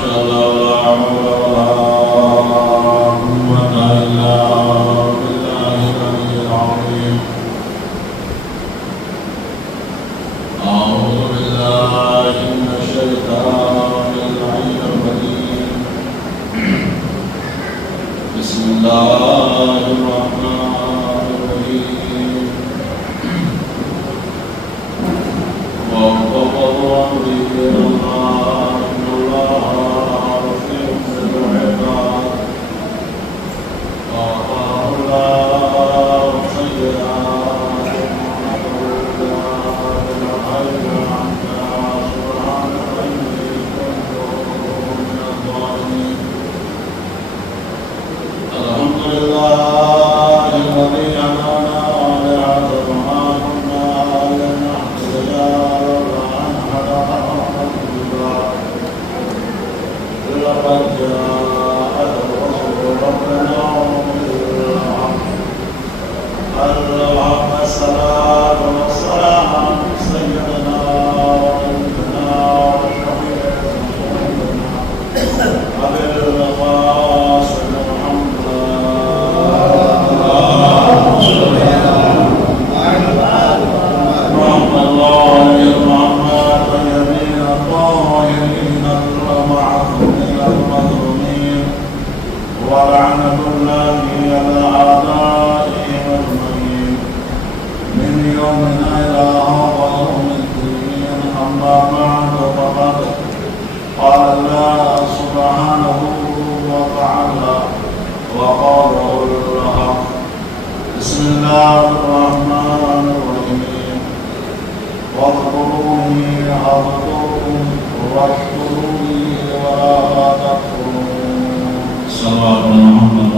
شاء الله لا حول ولا قوة إلا بالله العلي العظيم. أعوذ بالله من الشيطان اللعين الرجيم. بسم الله الرحمن الرحيم. وقضى به الله إن الله رفيق بالعباد وقاه الله سيئات ما تقول بالخير عنك سبحانك إني كنت من الظالمين. الحمد لله الذي هدانا لهذا وما كنا لنهتدي لولا أن هدانا الله. لقد جاءت رسل ربنا بالحق. الحق الصلاة والسلام سيدنا ونبينا وشفيعنا أبي القاسم محمد الله الرحمن الرحيم الطاهرين المعصومين المظلومين ولعنة الله على أعدائهم أجمعين من يومنا إلى هذا يوم الدين. أما بعد فقد قال الله سبحانه وتعالى وقوله الحق. بسم الله الرحمن الرحيم. واذكروني أذكركم واشكروني ولا تكفرون. صلوات محمد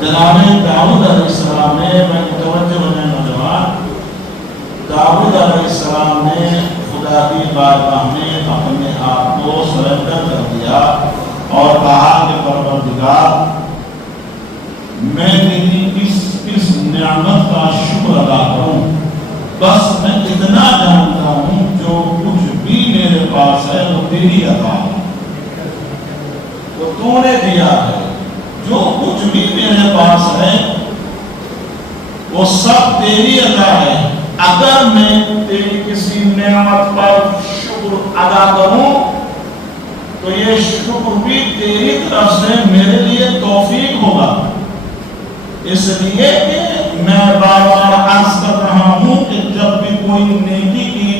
جناب داؤد علیہ السلام نے میں متوجہ ہونے نوجوان داؤد علیہ السلام نے خدا کی بارگاہ میں اپنے آپ کو سرنڈر کر دیا اور کہا کہ پروردگار میں تیری اس نعمت کا شکر ادا کروں، بس میں اتنا جانتا ہوں جو کچھ بھی میرے پاس ہے وہ تیری عطا ہے، وہ تو نے دیا ہے، جو کچھ بھی میرے پاس ہے وہ سب تیری عطا ہے۔ اگر میں تیری کسی نعمت پر شکر ادا کروں تو یہ شکر بھی تیری طرف سے میرے لیے توفیق ہوگا، اس لیے کہ میں بار بار عرض کر رہا ہوں کہ جب بھی کوئی نیکی کی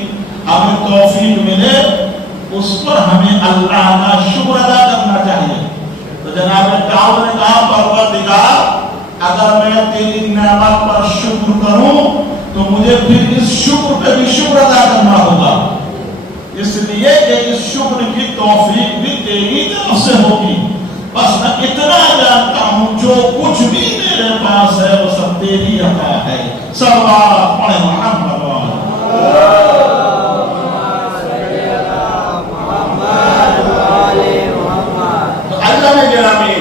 ہمیں توفیق ملے اس پر ہمیں اللہ کا شکر ادا کرنا چاہیے۔ تو جناب داؤد نے کہا پروردگار اگر میں تیری نعمت پر شکر کروں تو مجھے پھر اس شکر پہ بھی شکر ادا کرنا ہوگا، اس لیے کہ اس شکر کی توفیق بھی تیری طرف سے ہوگی۔ بس میں اتنا جانتا ہوں جو کچھ بھی میرے پاس ہے وہ سب تیری عطا ہے۔ صلوات پڑھیں محمد تو اللہ نے گرامی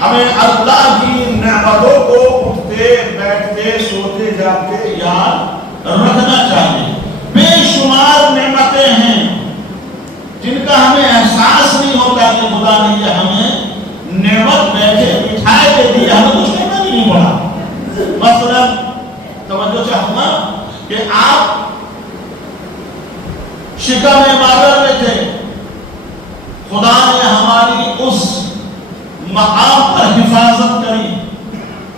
ہمیں اللہ کی نعمتوں کو اٹھتے بیٹھتے سوتے جاگتے یاد رکھنا چاہیے۔ بے شمار نعمتیں ہیں جن کا ہمیں احساس نہیں ہوتا کہ خدا نے یہ ہمیں نعمت بیٹھے بٹھائے دے دی، ہمیں کچھ کرنا بھی نہیں پڑا۔ مثلا توجہ چاہوں گا کہ آپ شکم مادر میں تھے، خدا نے ہماری اس مقام پر حفاظت کری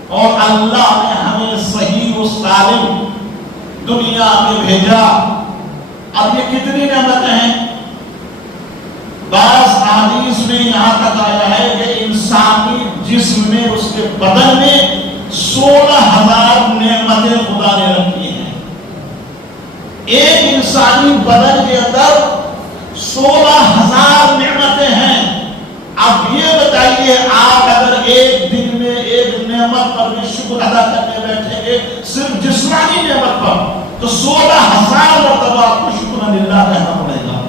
اور اللہ نے ہمیں صحیح و سالم دنیا میں بھیجا۔ اب یہ کتنی نعمتیں ہیں؟ بعض حدیث میں یہاں تک آیا ہے کہ انسانی جسم میں اس کے بدن میں 16,000 نعمتیں خدا نے رکھی ہیں۔ ایک انسانی بدن کے اندر 16,000 نعمتیں ہیں۔ اب یہ بتائیے آپ اگر ایک دن میں ایک نعمت پر بھی شکر ادا کرنے بیٹھیں گے صرف جسمانی نعمت پر تو 16,000 مرتبہ آپ کو شکر للہ کہنا پڑے گا۔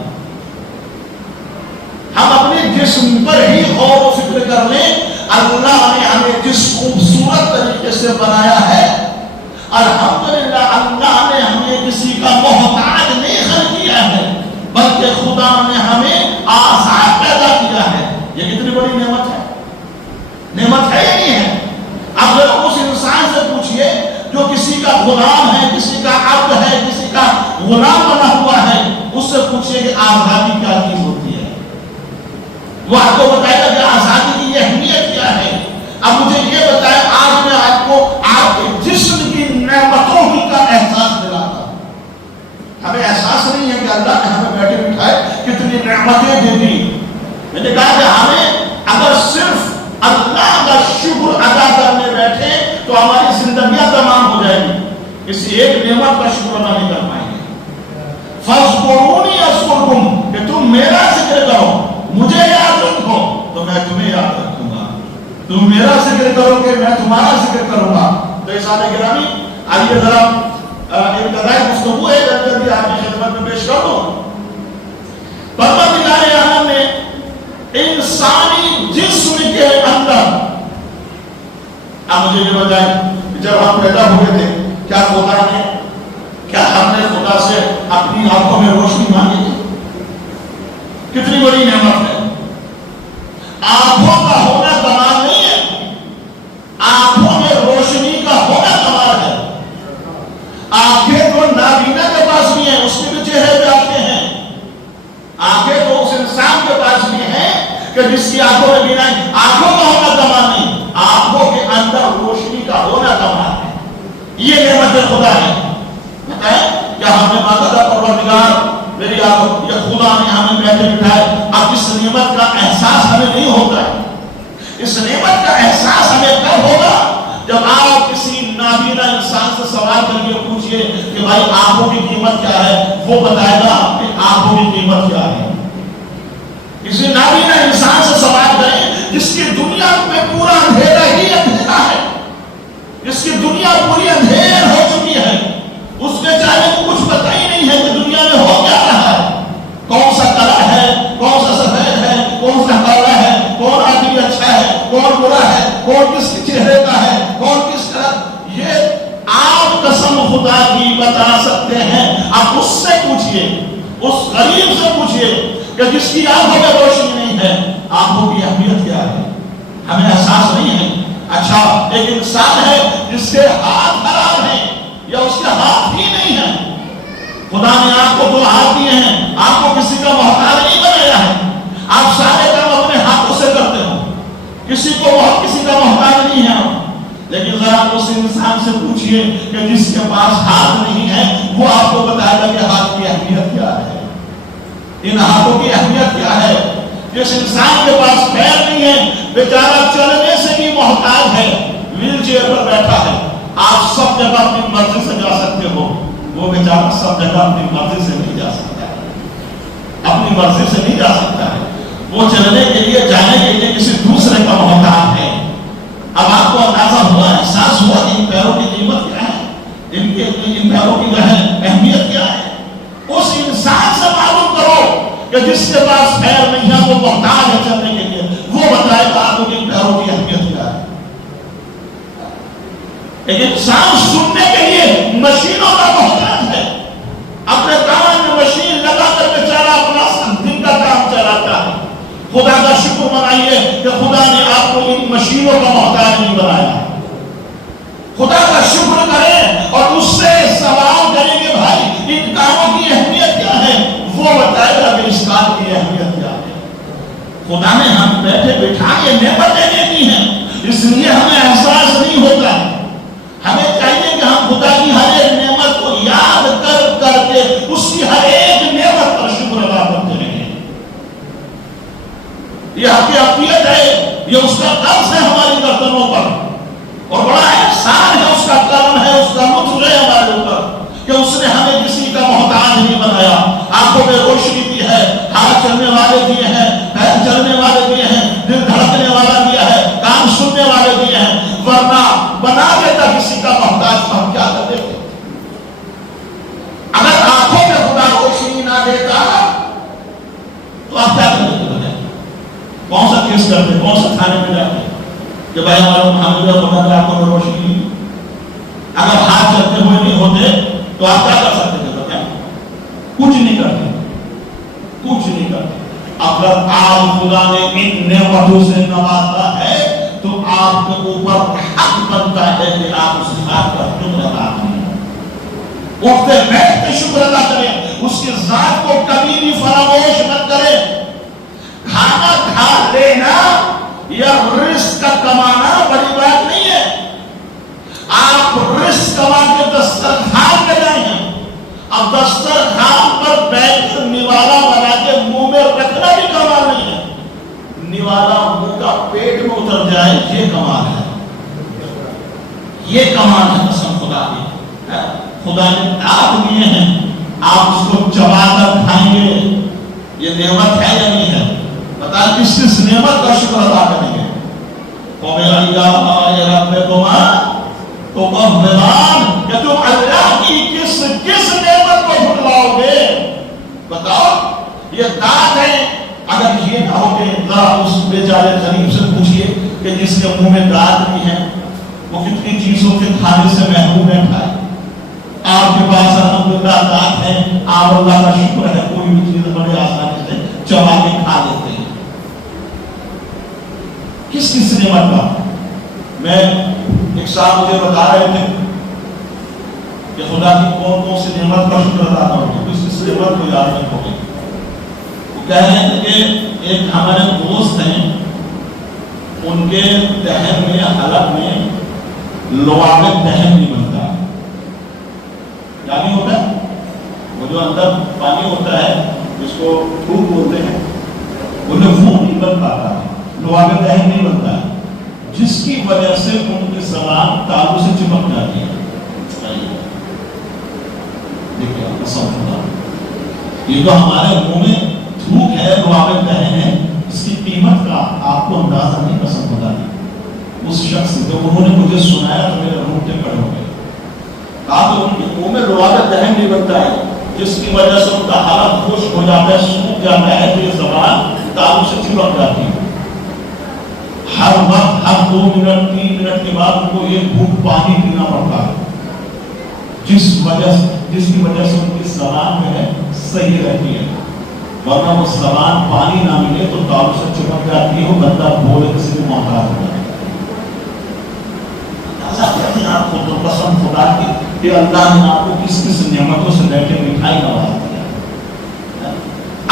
ہم اپنے جسم پر ہی غور و فکر کر لیں، اللہ نے ہمیں جس خوبصورت طریقے سے بنایا ہے، الحمدللہ اللہ نے ہمیں کسی کا محتاج نہیں خلق کیا ہے بلکہ خدا نے ہمیں آزاد پیدا کیا ہے۔ یہ کتنی بڑی نعمت ہے، نعمت ہے یا نہیں ہے؟ اب ذرا اس انسان سے پوچھئے جو کسی کا غلام ہے، کسی کا عبد ہے، کسی کا غلام بنا ہوا ہے، اس سے پوچھئے کہ آزادی کیا چیز ہوتی ہے، وہ آپ کو بتائے گا کہ آزادی کی یہ اہمیت کیا ہے۔ اب مجھے یہ بتائیں آج میں آپ کو آپ کے جسم کی نعمتوں ہی کا احساس دلاتا ہوں۔ ہمیں احساس نہیں ہے کہ اللہ نے ہمیں بیٹھے بٹھائے کتنی نعمتیں دے دی۔ میں نے کہا کہ ہمیں اگر صرف اللہ کا شکر ادا کرنے بیٹھے تو ہماری زندگیاں تمام ہو جائیں گی، کسی ایک نعمت کا شکر ادا نہیں کر پائیں گے۔ فَاذْكُرُونِي أَذْكُرْكُمْ کہ تم میرا ذکر کرو، مجھے یاد رکھو تو میں تمہیں یاد رکھوں گا، تم میرا ذکر کرو کہ میں تمہارا ذکر کروں گا۔ تو احسان گرامی آئیے ذرا ابتدائی گفتگو ہے جلدی آپ کی خدمت میں پیش کر دوں۔ پروردگار عالم نے انسانی جسم کے اندر، اب مجھے یہ بتائیں جب ہم پیدا ہوئے تھے کیا ہم نے خدا سے اپنی آنکھوں میں روشنی مانگی تھی؟ کتنی بڑی نعمت ہے۔ آنکھوں کا ہونا کمال نہیں ہے، آنکھوں میں روشنی کا ہونا کمال ہے۔ آنکھیں تو نابینا کے پاس بھی ہیں، اس کے بھی چہرے پہ آتے ہیں۔ آنکھیں تو اس انسان کے پاس بھی ہیں کہ جس کی آنکھوں میں بینا ہے، آنکھوں کا ہونا کمال نہیں، آنکھوں کے اندر روشنی کا ہونا کمال ہے۔ یہ نعمت خدا ہے۔ بتائیں کیا ہم نے مانگا تھا پروردگار میری آنکھوں، یہ خدا نے ہمیں بیٹھے بٹھائے، اب اس نعمت کا احساس ہمیں نہیں ہوتا ہے۔ اس نعمت کا احساس ہمیں کب ہوگا؟ جب آپ کسی نابینا انسان سے سوال کر کے پوچھئے کہ بھائی آنکھوں کی قیمت کیا ہے، وہ بتائے گا کہ آنکھوں کی قیمت کیا ہے۔ کسی نابینا انسان سے سوال کریں جس کی دنیا میں پورا اندھیرا ہی اندھیرا ہے، جس کی دنیا پوری اندھیر ہو چکی ہے، اس نے چاہے کو کچھ پتہ ہی نہیں ہے کہ دنیا میں ہو کیا رہا ہے، کون سا کلا ہے، کون سا سفید ہے، کون کون کس کے چہرے کا ہے، کون کس کا، یہ آپ قسم خدا کی بتا سکتے ہیں۔ آپ اس سے پوچھئے، اس غریب سے پوچھئے کہ جس کی آنکھوں میں روشنی نہیں ہے، آنکھوں کی اہمیت کیا ہے، ہمیں احساس نہیں ہے۔ اچھا ایک انسان ہے جس کے ہاتھ خراب ہیں یا اس کے ہاتھ ہی نہیں ہیں، خدا نے آپ کو دو ہاتھ دیے ہیں، آپ کو کسی کا محتاج نہیں بنایا ہے، آپ سارے کام اپنے ہاتھوں سے کرتے ہو، کسی کا محتاج نہیں ہے، لیکن ذرا اس انسان سے پوچھئے کہ جس کے پاس ہاتھ نہیں ہے، وہ آپ کو بتائے گا کہ ہاتھ کی اہمیت کیا ہے، ان ہاتھوں کی اہمیت کیا ہے۔ جس انسان کے پاس پیر نہیں ہے، بیچارہ چلنے سے بھی محتاج ہے، ویل چیئر پر بیٹھا ہے، آپ سب جگہ اپنی مرضی سے جا سکتے ہو، وہ بیچارہ سب جگہ اپنی مرضی سے نہیں جا سکتا ہے، اپنی مرضی سے نہیں جا سکتا ہے، وہ چلنے کے لیے جانے کے لیے کسی دوسرے کا محتاج ہے۔ اب آپ کو اندازہ ہوا، احساس ہوا کہ ان پیروں کی قیمت کیا ہے، ان پیروں کی اہمیت کیا ہے۔ اس انسان سے معلوم کرو کہ جس کے پاس پیر نہیں ہے، وہ محتاج ہے چلنے کے لیے، وہ بتائے گا آپ کو ان پیروں کی اہمیت کیا ہے۔ ایک انسان سننے کے لیے مشینوں کا محتاج ہے، اپنے کان میں مشین لگا کر بیچارہ اپنا دن کا کام چلاتا ہے۔ خدا کا شکر منائیے کہ خدا نے آپ کو ان مشینوں کا محتاج نہیں بنایا۔ خدا کا شکر کریں اور اس سے سوال کریں کہ بھائی ان کاموں کی اہمیت کیا ہے، وہ بتائے گا کہ اس کام کی اہمیت کیا ہے۔ خدا نے ہم بیٹھے بٹھا کے نعمتیں دے دی ہیں، اس لیے ہمیں احساس نہیں ہوتا ہے۔ ہمیں چاہیے کہ ہم خدا کی ہر ایک نعمت کو یاد کر کے اس کی ہر ایک نعمت پر شکر ادا کرتے رہیں۔ یہ آپ کی عقیدت ہے، یہ اس کا قرض ہے ہماری گردنوں پر، اور بڑا احسان ہے، اس کا کرم ہے، اس کا لطف ہے ہمارے اوپر کہ اس نے ہمیں کسی کا محتاج نہیں بنایا۔ آنکھوں میں روشنی دی ہے، ہاتھ چلنے والے دیے ہیں، پیر چلنے والے دیے ہیں، دل دھڑکنے والا دیا ہے، کان سننے والے دیے ہیں، ورنہ بنا دیتا کسی کا محتاج تو ہم کیا کر دیتے؟ اگر آنکھوں میں خدا روشنی نہ دیتا تو آپ کیا کر دیتے؟ کون سا کیس کرتے، کون سا تھانے میں جاتے کہ بھائی ہمارا محمد خدا نے آنکھوں میں روشنی دی؟ اگر ہاتھ چلتے ہوئے نہیں ہوتے تو آپ کیا کر سکتے تھے؟ بتائیں، کچھ نہیں کرتے، کچھ نہیں کرتے۔ اگر آپ خدا نے ان نعمتوں سے نوازا ہے تو آپ کے اوپر حق بنتا ہے کہ آپ اس ہاتھ کا شکر ادا کریں، اٹھتے بیٹھتے شکر ادا کریں، اس کی ذات کو کبھی بھی فراموش مت کریں۔ کھانا کھا لینا یا رزق کمانا بڑی بات نہیں ہے، آپ رزق کما کے دسترخوان پہ جائیں ہیں، اب دسترخوان پر بیٹھ کر نوالا بنا کے منہ میں رکھنا بھی کمال نہیں ہے، نوالا منہ کا پیٹ میں اتر جائے یہ کمال ہے، یہ کمال ہے قسم خدا کی۔ خدا نے آپ دیے ہیں، آپ اس کو چبا کر کھائیں گے، یہ نعمت ہے یا نہیں ہے؟ بتا کس کس نعمت کا شکر ادا کریں گے؟ قوم اللہ ربکما تکبران، کہ تم اللہ کی کس کس نعمت کو جھٹلاؤ گے؟ بتاؤ، یہ دانت ہے، اگر یہ نہ ہوتے ذرا اس بیچارے غریب سے پوچھئے کہ جس کے منہ میں دانت نہیں ہے وہ کتنی چیزوں کے کھانے سے محروم بیٹھا ہے۔ آپ کے پاس الحمدللہ دانت ہے، آپ اللہ کا شکر ہے، کوئی بھی چیز بڑے آسانی سے چبا کے کھا لیتے ہیں۔ کس کس نعمت کا؟ میں ایک صاحب مجھے بتا رہے تھے کہ خدا کی کون کون سی نعمت کا شکر ادا کرو گے، کس کس نعمت کو یاد رکھو گے۔ وہ کہہ رہے ہیں کہ ایک ہمارے دوست ہیں، ان کے دہن میں حلق میں لعاب دہن نہیں بنتا، کیا نہیں ہوتا؟ وہ جو اندر پانی ہوتا ہے جس کو تھوک بولتے ہیں، انہیں وہ نہیں بن پاتا ہے، لعاب دہن نہیں بنتا ہے، جس کی وجہ سے ان کی زبان تالو سے چپک جاتی ہے۔ دیکھیں قسم خدا، یہ جو ہمارے منہ میں تھوک ہے، لعاب دہن ہے، اس کی قیمت کا آپ کو اندازہ نہیں قسم خدا دی۔ اس شخص جب انہوں نے مجھے سنایا تو میرے رونگٹے کھڑے ہو گئے، کہا تو ان کے منہ میں لعاب دہن نہیں بنتا ہے، جس کی وجہ سے ان کا حالت خشک ہو جاتا ہے، سوکھ جاتا ہے، تو یہ زبان تالو سے چپک جاتی ہے۔ ہر وقت ہر 2 منٹ 3 منٹ کے بعد ان کو ایک گھونٹ پانی پینا پڑتا ہے، جس کی وجہ سے ان کی زبان جو ہے صحیح رہتی ہے، ورنہ وہ زبان پانی نہ ملے تو تالو سے چپک جاتی ہے، وہ بندہ بولے کسی کو محتاج ہو جاتا ہے۔ آپ کو تو قسم خدا کی کہ اللہ نے آپ کو کس کس نعمتوں سے بیٹھے مٹھائی نواز دیا۔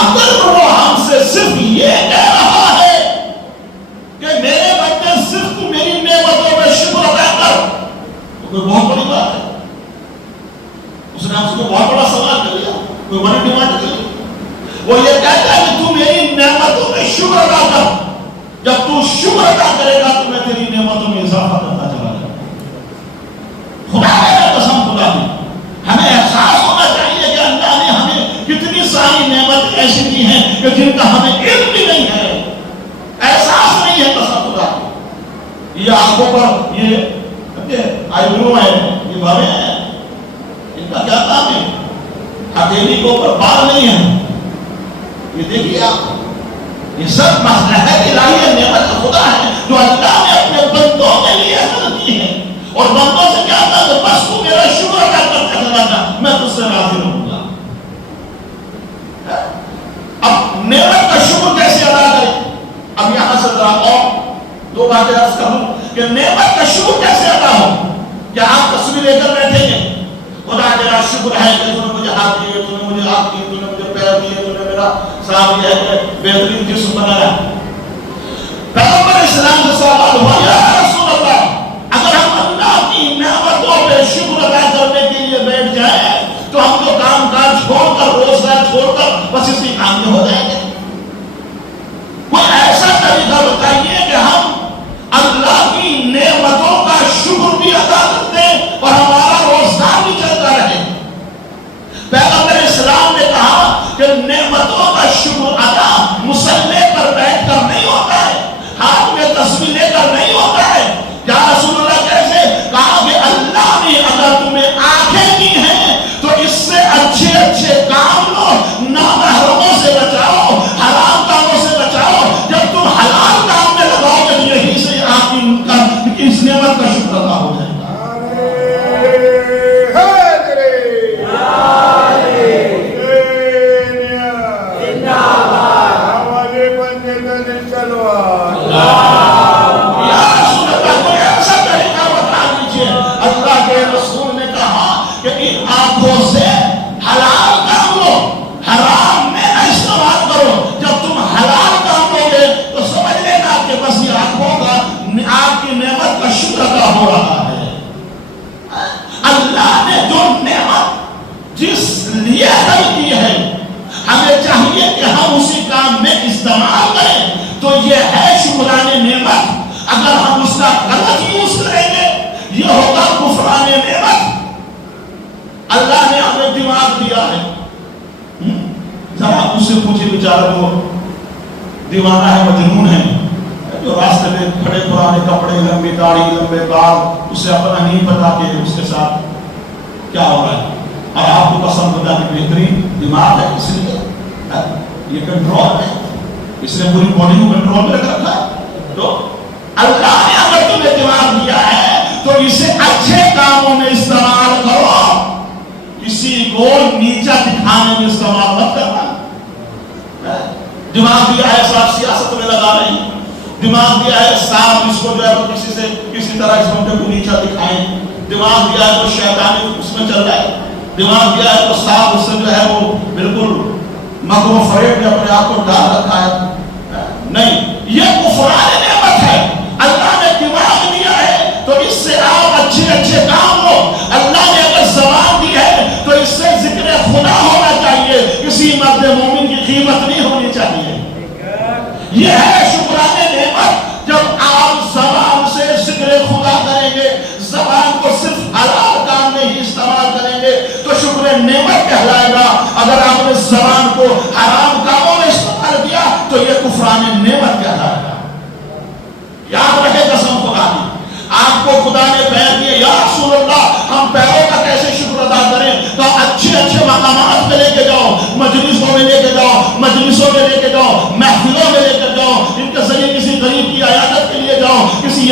اگر وہ ہم سے صرف یہ کہہ رہا ہے کہ میرے بچے صرف تو میری نعمتوں میں شکر ادا کر، تو کوئی بہت بڑی بات ہے۔ اس نے ہم سے بہت بڑا سوال کر لیا، کوئی بڑی ڈیمانڈ کر لی۔ وہ یہ کہتا ہے کہ تو میری نعمتوں میں شکر ادا کر، جب تو شکر ادا کرے گا تو میں تیری نعمتوں میں اضافہ کرتا چلا جاؤں۔ خدا ہے قسم خدا کی، ہمیں احساس ہونا چاہیے کہ اللہ نے ہمیں کتنی ساری نعمت ایسی دی ہیں کہ جن کا ہمیں علم بھی نہیں ہے، احساس نہیں ہے قسم خدا کی۔ یہ آنکھوں پر یہ آئی برو ہے، یہ بھاوے ہیں، ان کا کیا کام ہے؟ ہتھیلی کے اوپر بال نہیں ہے، یہ دیکھیے آپ، یہ سب مصلحت الہی نعمت خدا ہے جو اللہ نے اپنے بندوں کے لیے عطا کی ہے، اور بندوں سے کیا کہا کہ بس تو میرا شکر ادا کرتا چلا جا، میں تجھ سے راضی رہوں گا۔ اب نعمت کا شکر کیسے ادا کریں؟ اب یہاں سے ذرا اور 2 باتیں عرض کروں کہ نعمت کا شکر کیسے ادا ہو۔ کیا آپ تصویر لے کر بیٹھیں گے؟ خدا تیرا شکر ہے کہ تو نے مجھے ہاتھ دیے، تو نے مجھے آنکھ دی، تو نے مجھے پیر دیے، تو نے میرا صاحب یہ ہے کہ بہترین جسم بنایا۔ پیغمبر اسلام سے سوال ہوا، یا رسول اللہ، اگر ہم اللہ کی نعمتوں پہ شکر ادا کرنے کے لیے بیٹھ جائیں تو ہم تو کام کاج چھوڑ کر، روزگار چھوڑ کر بس اسی کام میں ہو جائیں گے۔ کوئی ایسا طریقہ بتائیے کہ ہم اللہ کی نعمتوں کا شکر بھی ادا کرتے اور ہمارا روزگار بھی چلتا رہے۔ پیغمبر اسلام نے کہا کہ نعمتوں کا شکر ادا مصلی پر بیٹھ کر نہیں ہوتا ہے، ہاتھ میں تسبیح لے کر نہیں ہوتا ہے۔ یا رسول اللہ کیسے؟ کہا کہ اللہ نے اگر تمہیں آنکھیں دی ہیں تو اس سے اچھے اچھے کام لو، نامحرموں سے بچاؤ، حرام کاموں سے بچاؤ۔ جب تم حلال کام میں لگاؤ گے یہی سے آپ کی اس نعمت کا شکر ادا ہو جائے گا۔ اگر ہم اس کا غلط یوز کریں گے یہ ہوگا کفران نعمت۔ اللہ نے ہمیں دماغ دیا ہے، ذرا اس سے پوچھے بیچارہ جو دیوانہ ہے، مجنون ہے، جو راستے میں کھڑے پرانے کپڑے، لمبی داڑھی، لمبے بال، اسے اپنا نہیں پتا کہ اس کے ساتھ کیا ہو رہا ہے۔ اور آپ کو پسند ہوتا کہ بہترین دماغ ہے، اس لیے یہ کنٹرول ہے، اس نے پوری باڈی کو کنٹرول میں رکھا ہے۔ تو اللہ نے اگر تمہیں دماغ دیا ہے تو اسے اچھے کاموں میں استعمال کرو، کسی کو نیچا دکھانے میں استعمال مت کرنا۔ دماغ دیا ہے صاحب سیاست میں لگا رہے ہیں، دماغ دیا ہے صاحب اس کو جو ہے کسی سے کسی طرح اس بندے کو نیچا دکھائیں، دماغ دیا ہے تو شیطانی اس میں چل رہا ہے، دماغ دیا ہے تو صاحب اس سے جو ہے وہ بالکل مکر و فریب نے اپنے آپ کو ڈال رکھا ہے۔ نہیں، یہ کفران نعمت ہے۔ اللہ نے دماغ دیا ہے تو اس سے آپ اچھے اچھے کام ہو۔ اللہ نے اگر زبان دی ہے تو اس سے ذکر خدا ہونا چاہیے، کسی مرد مومن کی قیمت نہیں ہونی چاہیے۔ یہ ہے شکران نعمت۔ جب آپ زبان سے ذکر خدا کریں گے، زبان کو صرف حلال کام میں ہی استعمال کریں گے تو شکر نعمت کہلائے گا۔ اگر آپ نے زبان کو حرام کاموں میں استعمال کیا تو یہ کفران نعمت کہلائے گا۔ یاد رکھے قسم خدا کی، آپ کو خدا نے پیر دیے، یا رسول اللہ ہم پیروں کا کیسے شکر ادا کریں؟ تو اچھے اچھے مقامات پہ لے کے جاؤ، مجلسوں میں لے کے جاؤ، مجلسوں میں لے کے جاؤ، محفلوں میں لے کے جاؤ، ان کے ذریعے کسی غریب کی عیادت کے لیے جاؤ، کسی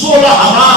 16,000।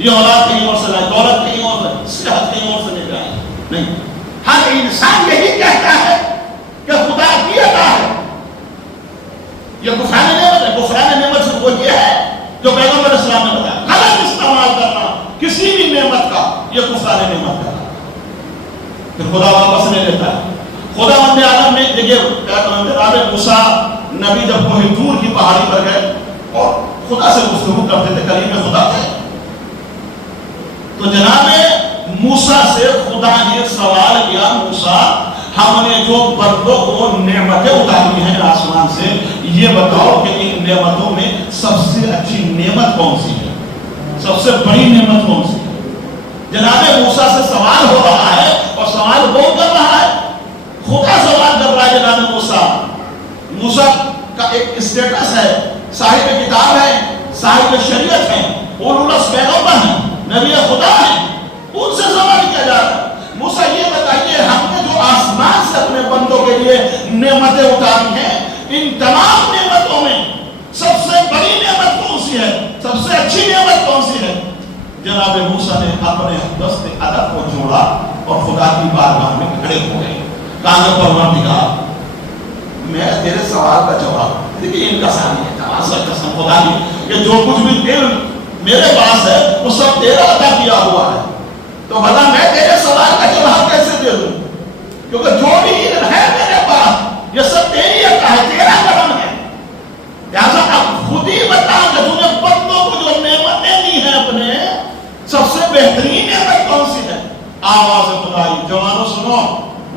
یہ اولاد کہیں اور سے لائے، دولت کہیں اور سے، صحت کہیں اور سے لے جائے، نہیں. ہر انسان یہی کہتا ہے کہ خدا کی عطا ہے. یہ کفران نعمت ہے. کفران نعمت سے وہ یہ ہے جو پیغمبر اسلام نے بتایا، غلط استعمال کرنا کسی بھی نعمت کا، یہ کفران نعمت کا. پھر خدا واپس نہیں لیتا ہے. خدا بندے عالم میں دیکھیے جناب موسیٰ نبی جب کوہ طور کی پہاڑی پر گئے اور خدا سے گفتگو کرتے تھے، کلیم خدا تھے، تو جناب موسیٰ سے خدا نے سوال کیا، موسیٰ ہم نے جو بندوں کو نعمتیں اتاری ہیں آسمان سے، یہ بتاؤ کہ ان نعمتوں میں سب سے اچھی نعمت کون سی ہے، سب سے بڑی نعمت کون سی ہے. جناب موسیٰ سے سوال ہو رہا ہے اور سوال وہ کر رہا ہے، خدا سوال کر رہا ہے. جناب موسیٰ کا ایک اسٹیٹس ہے، صاحب کتاب ہے، صاحب شریعت ہے، اولوس پیغمبر ہیں، نبی خدا ہیں، ان سے سوال کیا جا رہا ہے. موسیٰ یہ بتائیے ہم نے جو آسمان سے اپنے بندوں کے لیے نعمتیں اتاری ہیں، ان تمام نعمتوں میں سب سے بڑی نعمت کون سی ہے، سب سے اچھی نعمت کون سی ہے. جناب موسیٰ نے اپنے دست ادب کو جوڑا اور خدا کی بارگاہ میں کھڑے ہو گئے. کہا پروردگار میں تیرے سوال کا جواب، دیکھیے ان کا سامنے ہے، تماسا قسم خدا کی کہ جو کچھ بھی علم میرے پاس ہے وہ سب تیرا عطا کیا ہوا ہے، تو بھلا میں تیرے سوال کا جواب کیسے دے دوں، کیونکہ جو بھی علم ہے میرے پاس یہ سب تیری عطا ہے، تیرا کرم ہے. لہذا اب خود ہی بتا کہ تو نے بندوں کو جو نعمتیں دی ہیں اپنے، سب سے بہترین نعمت کون سی ہے. آواز خدائی، جوانوں سنو،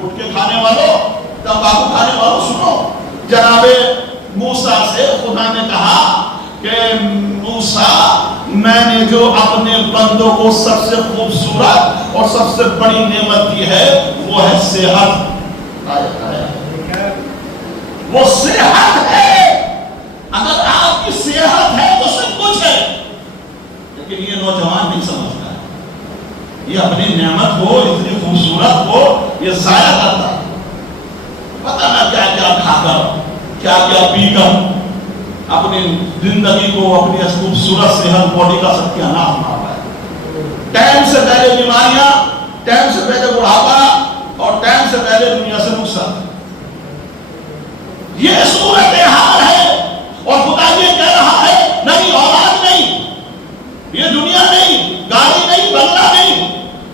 اٹھ کے کھانے والوں، تمباکو کھانے والوں سنو. جناب موسیٰ سے خدا نے کہا کہ موسیٰ میں نے جو اپنے بندوں کو سب سے خوبصورت اور سب سے بڑی نعمت دی ہے وہ ہے صحت. وہ صحت ہے. اگر آپ کی صحت ہے تو سب کچھ ہے. لیکن یہ نوجوان نہیں سمجھتا ہے، یہ اپنی نعمت کو، اتنی خوبصورت کو یہ ضائع کرتا ہے. پتہ نہ کیا کیا کھا کر، کیا کیا پی کر اپنی زندگی کو، اپنی خوبصورت صحت باڈی کا ستیاناش مار رہا ہے. ٹائم سے پہلے بیماریاں، ٹائم سے پہلے بڑھاپا اور ٹائم سے پہلے دنیا سے نقصان. یہ صورت حال ہے. اور خدا یہ کہہ رہا ہے نہیں، اولاد نہیں، یہ دنیا نہیں، گاڑی نہیں، بنگلہ نہیں،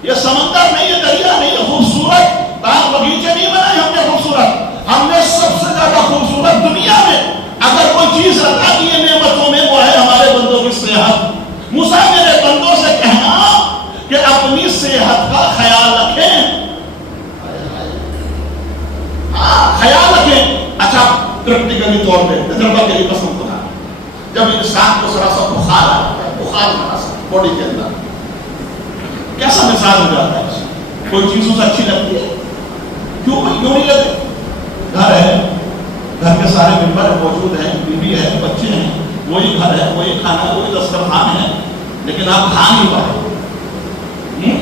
یہ سمندر نہیں، یہ دریا نہیں، یہ خوبصورت باغ بغیچے نہیں بنائے ہم نے خوبصورت. ہم نے سب سے زیادہ خوبصورت دنیا میں اگر کوئی چیز عطا کی ہے نعمتوں میں وہ ہے ہمارے بندوں کی صحت. موسیٰ میرے بندوں سے کہنا کہ اپنی صحت کا خیال رکھیں. خیال رکھیں. اچھا پریکٹیکلی طور پہ تجربہ کے لیے قسم خدا، جب انسان کو ذرا سا بخار آتا ہے، بخار ذرا سا باڈی کے اندر کیسا مزاج ہو جاتا ہے، کوئی چیز اسے اچھی لگتی ہے، کیوں نہیں لگتی. گھر ہے، گھر کے سارے ممبر موجود ہیں، بیوی ہے، بچے ہیں، وہی گھر ہے، وہی کھانا، وہی دسترخوان ہے، لیکن آپ کھا نہیں پائے.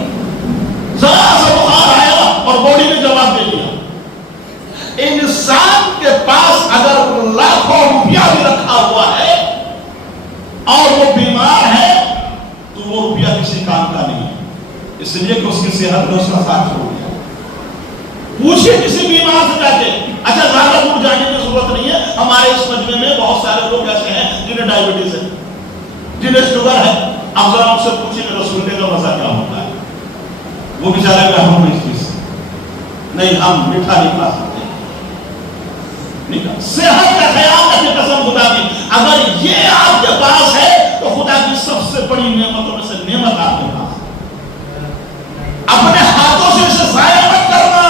ذرا سا بخار آیا اور باڈی نے جواب دے دیا. انسان کے پاس اگر لاکھوں روپیہ بھی رکھا ہوا ہے اور وہ بیمار ہے تو وہ روپیہ کسی کام کا نہیں ہے، اس لیے کہ اس کی صحت میں اس کا ساتھ چھوڑ دیا. پوچھئے کسی بیمار سے جا کے. اچھا زیادہ دور جانے کی ضرورت نہیں ہے، ہمارے اس مجمع میں بہت سارے لوگ ایسے ہیں جنہیں ڈائبٹیز ہے، جنہیں شوگر ہے. اب ذرا ان سے پوچھئے کہ رسولے کا مزہ کیا ہوتا ہے. وہ بیچارے کا ہم اس چیز نہیں، ہم میٹھا نہیں کھا سکتے. صحت کا خیال رکھیں قسم خدا کی. اگر یہ آپ کے پاس ہے تو خدا کی سب سے بڑی نعمتوں میں سے نعمت آپ کے پاس ہے. اپنے ہاتھوں سے اسے ضائع مت کرنا.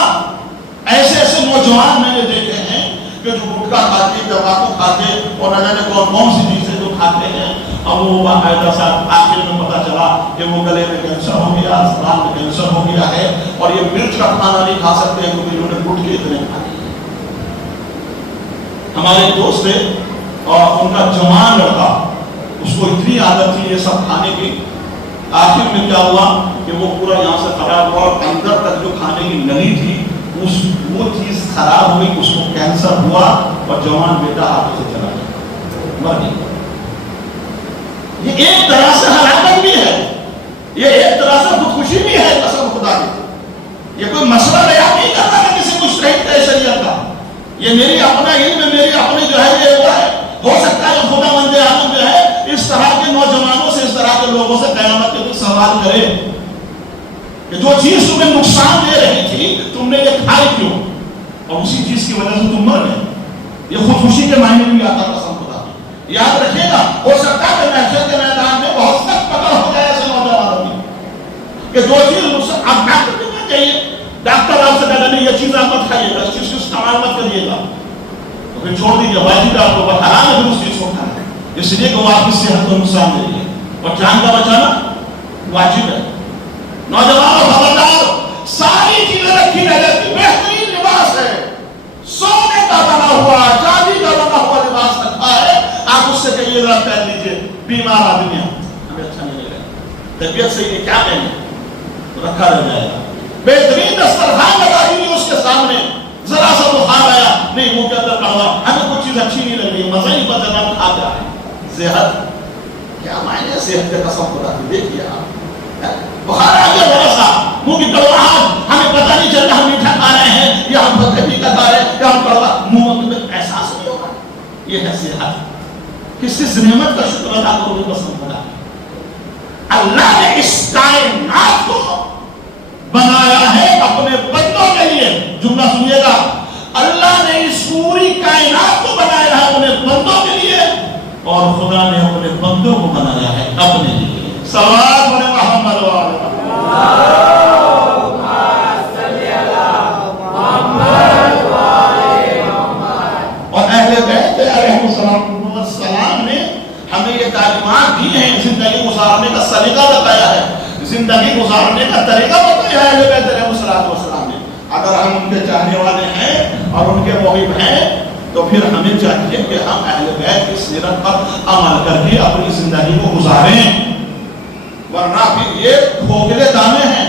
ایسے ایسے نوجوان میں نے دیکھے ہیں کہ جو گٹکا کھاتے، تمباکو کھاتے اور نہ جانے کون سی چیزیں جو کھاتے ہیں، اب وہ باقاعدہ صاحب آخر میں پتا چلا کہ وہ گلے میں کینسر ہو گیا، زبان میں کینسر ہو گیا ہے اور یہ مرچ کا کھانا نہیں کھا سکتے ہیں کیونکہ انہوں نے گٹکے اتنے کھا لیے. ہمارے دوست تھے اور ان کا جوان لڑکا، اس کو اتنی عادت تھی یہ سب کھانے کی. آخر میں کیا ہوا کہ وہ پورا یہاں سے خراب ہوا اور اندر تک جو کھانے کی نلی تھی وہ چیز خراب ہوئی، اس کو کینسر ہوا اور جوان بیٹا ہاتھوں سے چلا گیا، مر گیا. یہ ایک طرح سے ہلاکت بھی ہے. یہ ایک طرح سے خودکشی بھی ہے قسم خدا کی. یہ کوئی مسئلہ بیان نہیں کرنا ہے کسی مجتہد شریعت کا. یہ میری اپنا علم ہے، میری اپنی جو ہے یہ وہ ہے. ہو سکتا ہے خدا مند عالم جو ہے اس طرح کے نوجوانوں سے، اس طرح کے لوگوں سے قیامت کے دن سوال کرے کہ جو چیز تمہیں نقصان دے رہی تھی تم نے یہ کھائی کیوں، اور اسی چیز کی وجہ سے تم مر گئے. یہ خودکشی کے معنی میں آتا قسم خدا کی. یاد رکھیے گا، ہو سکتا ہے کہ محشر کے میدان میں بہت سخت پکڑ ہو جائے ایسے نوجوانوں کی کہ جو چیز نقصان. آپ ڈاکٹر کیوں چاہیے؟ ڈاکٹر آپ سے کہتا نہیں یہ چیز آپ مت کھائیے گا، اس چیز کو استعمال مت کریے گا، تو پھر چھوڑ دیجیے. واجب آپ کو حرام ہے پھر اس چیز کو کھانا ہے، اس لیے کہ وہ آپ کی صحت کو نقصان دے رہی ہے اور جان کا بچانا واجب ہے. نوجوانوں خبردار، ساری چیزیں رکھی رہے کی بہترین لباس ہے، سونے کا بنا ہوا، چاندی کا بنا ہوا لباس رکھا ہے. آپ اس سے کہیے ذرا پہن لیجیے، بیمار آدمی ہیں ہمیں اچھا نہیں لگا، طبیعت صحیح ہے کیا پہنے، رکھا رہ جائے گا. بہترین دسترخوان لگا دیجیے اس کے سامنے، ذرا سا بخار آیا نہیں منہ کے اندر کڑوا، ہمیں کوئی چیز اچھی نہیں لگ رہی، مزہ نہیں پتہ ہم کھا جا رہے ہیں. صحت کیا معنی صحت کے قسم خدا کی. دیکھیے آپ بخار آ گیا ذرا سا، منہ کی کڑواہٹ، ہمیں پتہ نہیں چلتا ہم میٹھا کھا رہے ہیں یا ہم پتھر کا کھا رہے ہیں یا ہم کڑوا، منہ میں احساس نہیں ہوگا. یہ ہے صحت. کس نعمت کا شکر ادا کرو گے قسم خدا کی. اللہ نے اس کائنات کو بنایا ہے اپنے بندوں کے لیے. جملہ سنیے گا، اللہ نے اس پوری کائنات کو بنایا ہے اپنے بندوں کے لیے اور خدا نے اپنے بندوں کو بنایا ہے اپنے لیے. سوال بنے محمد اور اہل بیت علیہ السلام نے ہمیں یہ تعلیمات دی ہیں، زندگی گزارنے کا سلیقہ بتایا ہے، زندگی گزارنے کا طریقہ بتایا ہے اہل بیت علیہ السلام نے. اگر ہم ان کے چاہنے والے ہیں اور ان کے محب ہیں تو پھر ہمیں چاہیے کہ ہم اہل بیت کی سیرت پر عمل کر کے اپنی زندگی کو گزاریں. ورنہ پھر یہ کھوکھلے دعوے ہیں،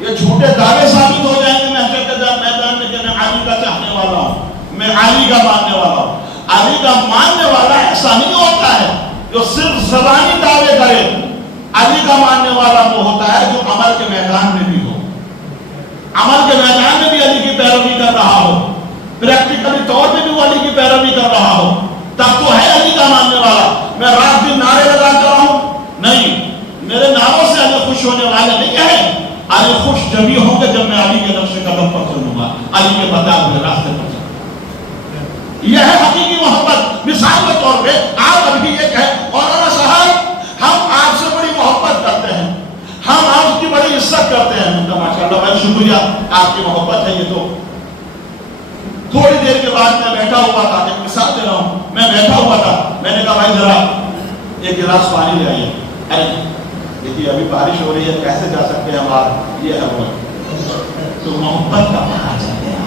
یہ جھوٹے دعوے ثابت ہو جائیں گے محشر کے میدان میں کہ میں علی کا چاہنے والا ہوں، میں علی کا ماننے والا ہوں. علی کا ماننے والا ایسا نہیں ہوتا ہے جو صرف زبانی دعوے کرے. علی کا ماننے والا وہ ہوتا ہے جو عمل کے میدان میں بھی ہو، عمل کے میدان میں بھی علی کی پیروی کر رہا ہو، پریکٹیکلی طور پہ بھی وہ علی کی پیروی کر رہا ہو، تب تو ہے علی کا ماننے والا. میں رات دن نعرے لگا کر رہا ہوں نہیں، میرے نعروں سے علی خوش ہونے والے نہیں ہیں. علی خوش جبھی ہوں گے جب میں علی کے نقش قدم پر چلوں گا، علی کے بتائے ہوئے راستے پر چلوں گا. یہ ہے حقیقی محبت. مثال کے طور پہ آپ ابھی یہ کہیں مولانا صاحب ہم آپ سے بڑی محبت کرتے ہیں، ہم آپ کی بڑی عزت کرتے ہیں. ماشاءاللہ بھائی شکریہ، آپ کی محبت ہے. یہ تو تھوڑی دیر کے بعد میں بیٹھا ہوا تھا، ایک مثال دے رہا ہوں، میں بیٹھا ہوا تھا، میں نے کہا بھائی ذرا ایک گلاس پانی لے آئیے. ارے دیکھیے ابھی بارش ہو رہی ہے کیسے جا سکتے ہیں ہم، یہ ہے وہ. تو محبت کا پتہ چل گیا،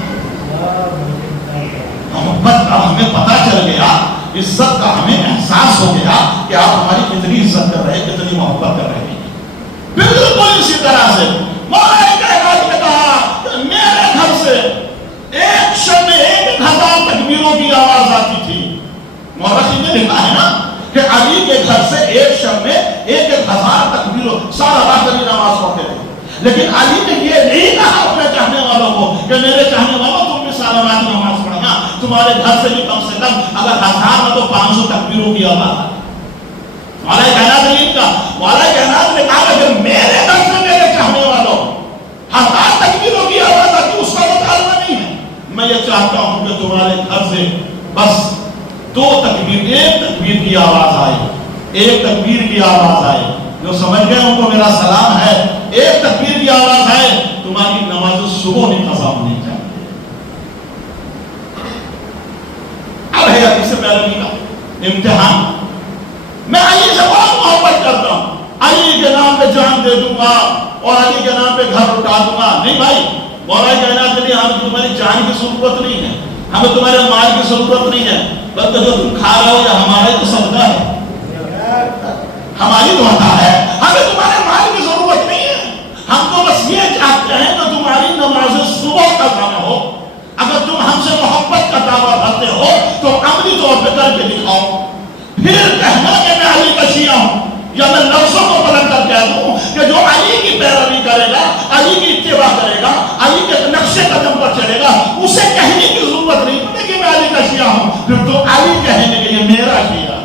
محبت کا ہمیں پتہ چل گیا، عزت کا ہمیں احساس ہو گیا کہ آپ ہماری کتنی عزت کر رہے ہیں، کتنی محبت کر رہے ہیں. بالکل اسی طرح سے مولا کائنات نے کہا کہ میرے گھر سے ایک شب میں 1000 تکبیروں کی آواز آتی تھی. مورخی نے لکھا ہے نا کہ علی کے گھر سے ایک شب میں 1000 تکبیروں، سارا رات علی نماز پڑھتے تھے. لیکن علی نے یہ نہیں کہا اپنے چاہنے والوں کو کہ میرے چاہنے والوں تم بھی سارا رات نماز پڑھنا، تمہارے گھر سے بھی کم سے کم اگر 1000 نہ تو 500 تکبیروں کی آواز آتی. مولا کائنات نے کہا، مولا کائنات نے کہا کہ میرے گھر سے میرے چاہنے والوں 1000 تکبیروں کی آواز آتی، اس کا مطالبہ نہیں ہے. میں یہ چاہتا ہوں کہ تمہارے گھر سے بس 2 تکبیر، 1 تکبیر کی آواز آئے، 1 تکبیر کی آواز آئے. جو سمجھ گئے ان کو میرا سلام ہے. 1 تکبیر کی آواز آئے، تمہاری نماز صبح نہیں قضا ہونی چاہیے. اب ہے علی سے پیروی کا امتحان. میں علی سے بہت محبت کرتا ہوں، علی کے نام پہ جان دے دوں گا اور علی کے نام پہ گھر اٹھا دوں گا. نہیں بھائی، مولا کائنات کے لیے ہمیں تمہاری جان کی ضرورت نہیں ہے، ہمیں تمہارے مال کی ضرورت نہیں ہے، بلکہ جو تم کھا رہے ہو یہ ہمارے تو صدقہ ہے، ہماری تو عطا ہے. ہمیں تمہارے مال کی ضرورت نہیں ہے، ہم تو بس یہ چاہتے ہیں کہ تمہاری نماز صبح کا گانا ہو. اگر تم ہم سے محبت کا دعویٰ کرتے ہو تو عملی طور پہ کر کے دکھاؤ. پھر کہنا کہ میں علی کا شیعہ ہوں، یا میں لفظوں کو بلند کر کہہ دوں کہ جو علی کی پیروی کرے گا، علی کی اتباع کرے گا، علی کے نقشے قدم پر چلے گا، اسے کہنے کی ضرورت نہیں پڑے کہ میں علی کا شیعہ ہوں، پھر تو علی کہیں گے کہ یہ میرا شیعہ ہے۔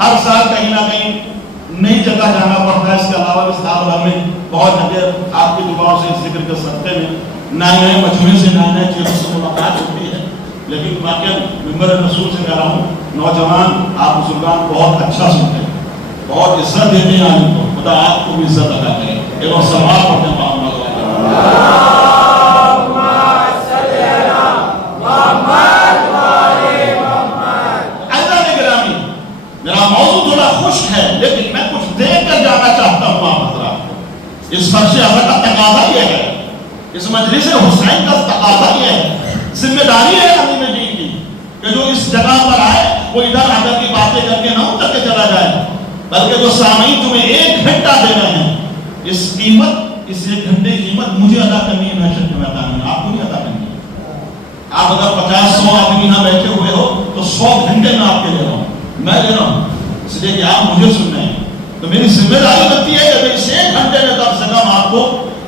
ہر سال کہیں نہ کہیں نئی جگہ جانا پڑتا ہے، اس کے علاوہ اس دعوت میں بہت جگہ آپ کی دعاؤں سے ذکر کر سکتے ہیں، نئے نئے مجموعے سے نئے نئے چیزوں سے ملاقات ہوتی ہے، لیکن واقعی ممبر رسول سے کہہ رہا ہوں، نوجوان آپ بزرگان بہت اچھا سنتے ہیں، بہت عزت دیتے ہیں عالم کو، خدا آپ کو بھی عزت ادا کرے، ایک اور سوال پڑھتے ہیں میرا موضوع تھوڑا خشک ہے لیکن میں کچھ دیکھ کر جانا چاہتا ہوں آپ حضرات کو۔ اس فرش اول کا تقاضا یہ ہے، اس مجلس حسین کا تقاضا یہ ہے، ذمہ داری ہے علی نبی کی کہ جو اس جگہ پر آئے وہ ادھر ادھر کی باتیں کر کے نہ اتر کے چلا جائے، بلکہ جو سامعین تمہیں 1 گھنٹہ دے رہے ہیں، اس قیمت، اس 1 گھنٹے کی قیمت مجھے ادا کرنی ہے، محشر میں ادا کرنی ہے، آپ کو نہیں ادا کرنی ہے۔ آپ اگر 50-100 آدمی نہ بیٹھے ہوئے ہو تو 100 گھنٹے میں آپ کے لے رہا ہوں، میں دے رہا ہوں، اس لیے کہ آپ مجھے سن رہے ہیں، تو میری ذمہ داری بنتی ہے کہ میں اس 1 گھنٹے میں کم سے کم آپ کو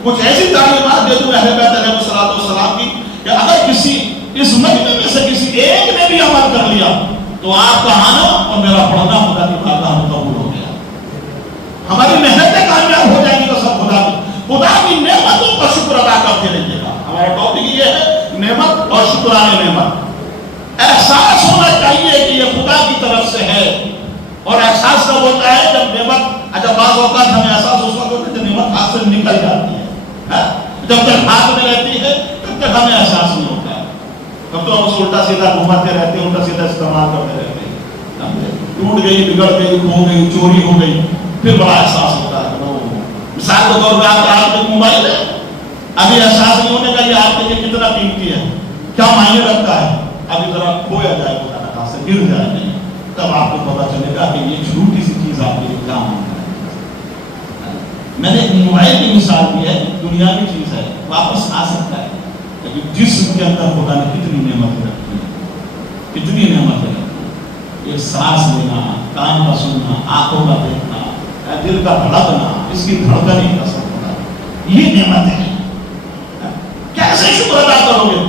کچھ ایسی تعلیمات دے دوں اہل بیت علیہ السلام کی کہ اگر کسی اس مجمع میں سے کسی ایک نے بھی عمل کر لیا تو آپ کا آنا اور میرا پڑھنا خدا کی بارگاہ میں قبول ہو گیا، ہماری محنتیں کامیاب ہو جائیں گی تو سب خدا کی نعمتوں کا شکر ادا کرتے رہیے گا۔ ہمارا ٹاپک یہ ہے نعمت اور شکرانے نعمت۔ احساس ہونا چاہیے کہ یہ خدا کی طرف سے ہے، اور احساس کب ہوتا ہے جب نعمت، جب بعض اوقات ہمیں احساس اس وقت ہوتا ہے جب نعمت ہاتھ سے نکل جاتی ہے، جب تک ہاتھ میں رہتی ہے تب تک ہمیں احساس نہیں ہوتا ہے، تب تو ہم اس الٹا سیدھا گھماتے رہتے ہیں، الٹا سیدھا استعمال کرتے رہتے ہیں، ٹوٹ گئی، بگڑ گئی، کھو گئی، چوری ہو گئی، پھر بڑا احساس ہوتا ہے۔ مثال کے طور پہ آپ کا ہاتھ میں موبائل ہے، ابھی احساس نہیں ہونے کا یہ آپ کے لیے کتنا قیمتی ہے، کیا معنی رکھتا ہے، ابھی ذرا کھویا جائے خدا نہ خاصے گر جائے نہیں، تب آپ کو پتا چلے گا کہ یہ چھوٹی سی چیز آپ کے لیے کیا مانتا ہے۔ میں نے موبائل کی مثال دی ہے، دنیا کی چیز ہے، واپس آ سکتا ہے، لیکن جسم کے اندر خدا نے کتنی نعمت رکھی ہے، کتنی نعمت رکھی ہے، یہ سانس لینا، کان کا سننا، آنکھوں کا دیکھنا، دل کا دھڑکنا، اس کی دھڑکنیں کا سننا، یہ نعمت ہے۔ کیسے شکر ادا کرو گے؟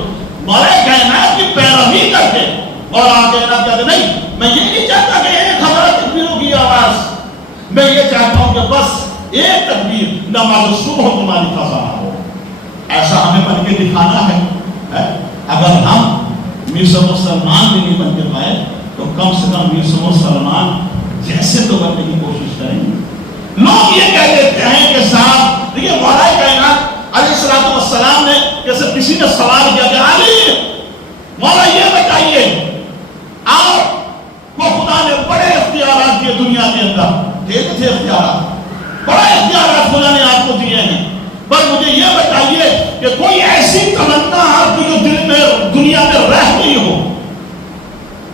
مولا کائنات کی پیروی کر کے، اور آگے نہ کہتے نہیں، میں یہ نہیں چاہتا کہ ایک ہمارا تکبیروں کی آواز، میں یہ چاہتا ہوں کہ بس ایک تکبیر نماز صبح تمہاری خزانہ ہو، ایسا ہمیں بن کے دکھانا ہے۔ اگر ہم میر سمو سلمان بھی نہیں بن کے پائے تو کم سے کم میر سمو سلمان جیسے تو بننے کی کوشش کریں گے۔ لوگ یہ کہہ دیتے ہیں کہ صاحب دیکھیے مولا کائنات علیہ السلام نے، جیسے کسی نے سوال کیا کہ علی مولا یہ بتائیے آپ کو خدا نے بڑے اختیارات دیے دنیا کے اندر، دیتے تھے اختیارات، بڑے اختیارات خدا نے آپ کو دیے ہیں، پر مجھے یہ بتائیے کہ کوئی ایسی تمنا آپ کی جو دل میں دنیا میں رہ گئی ہو،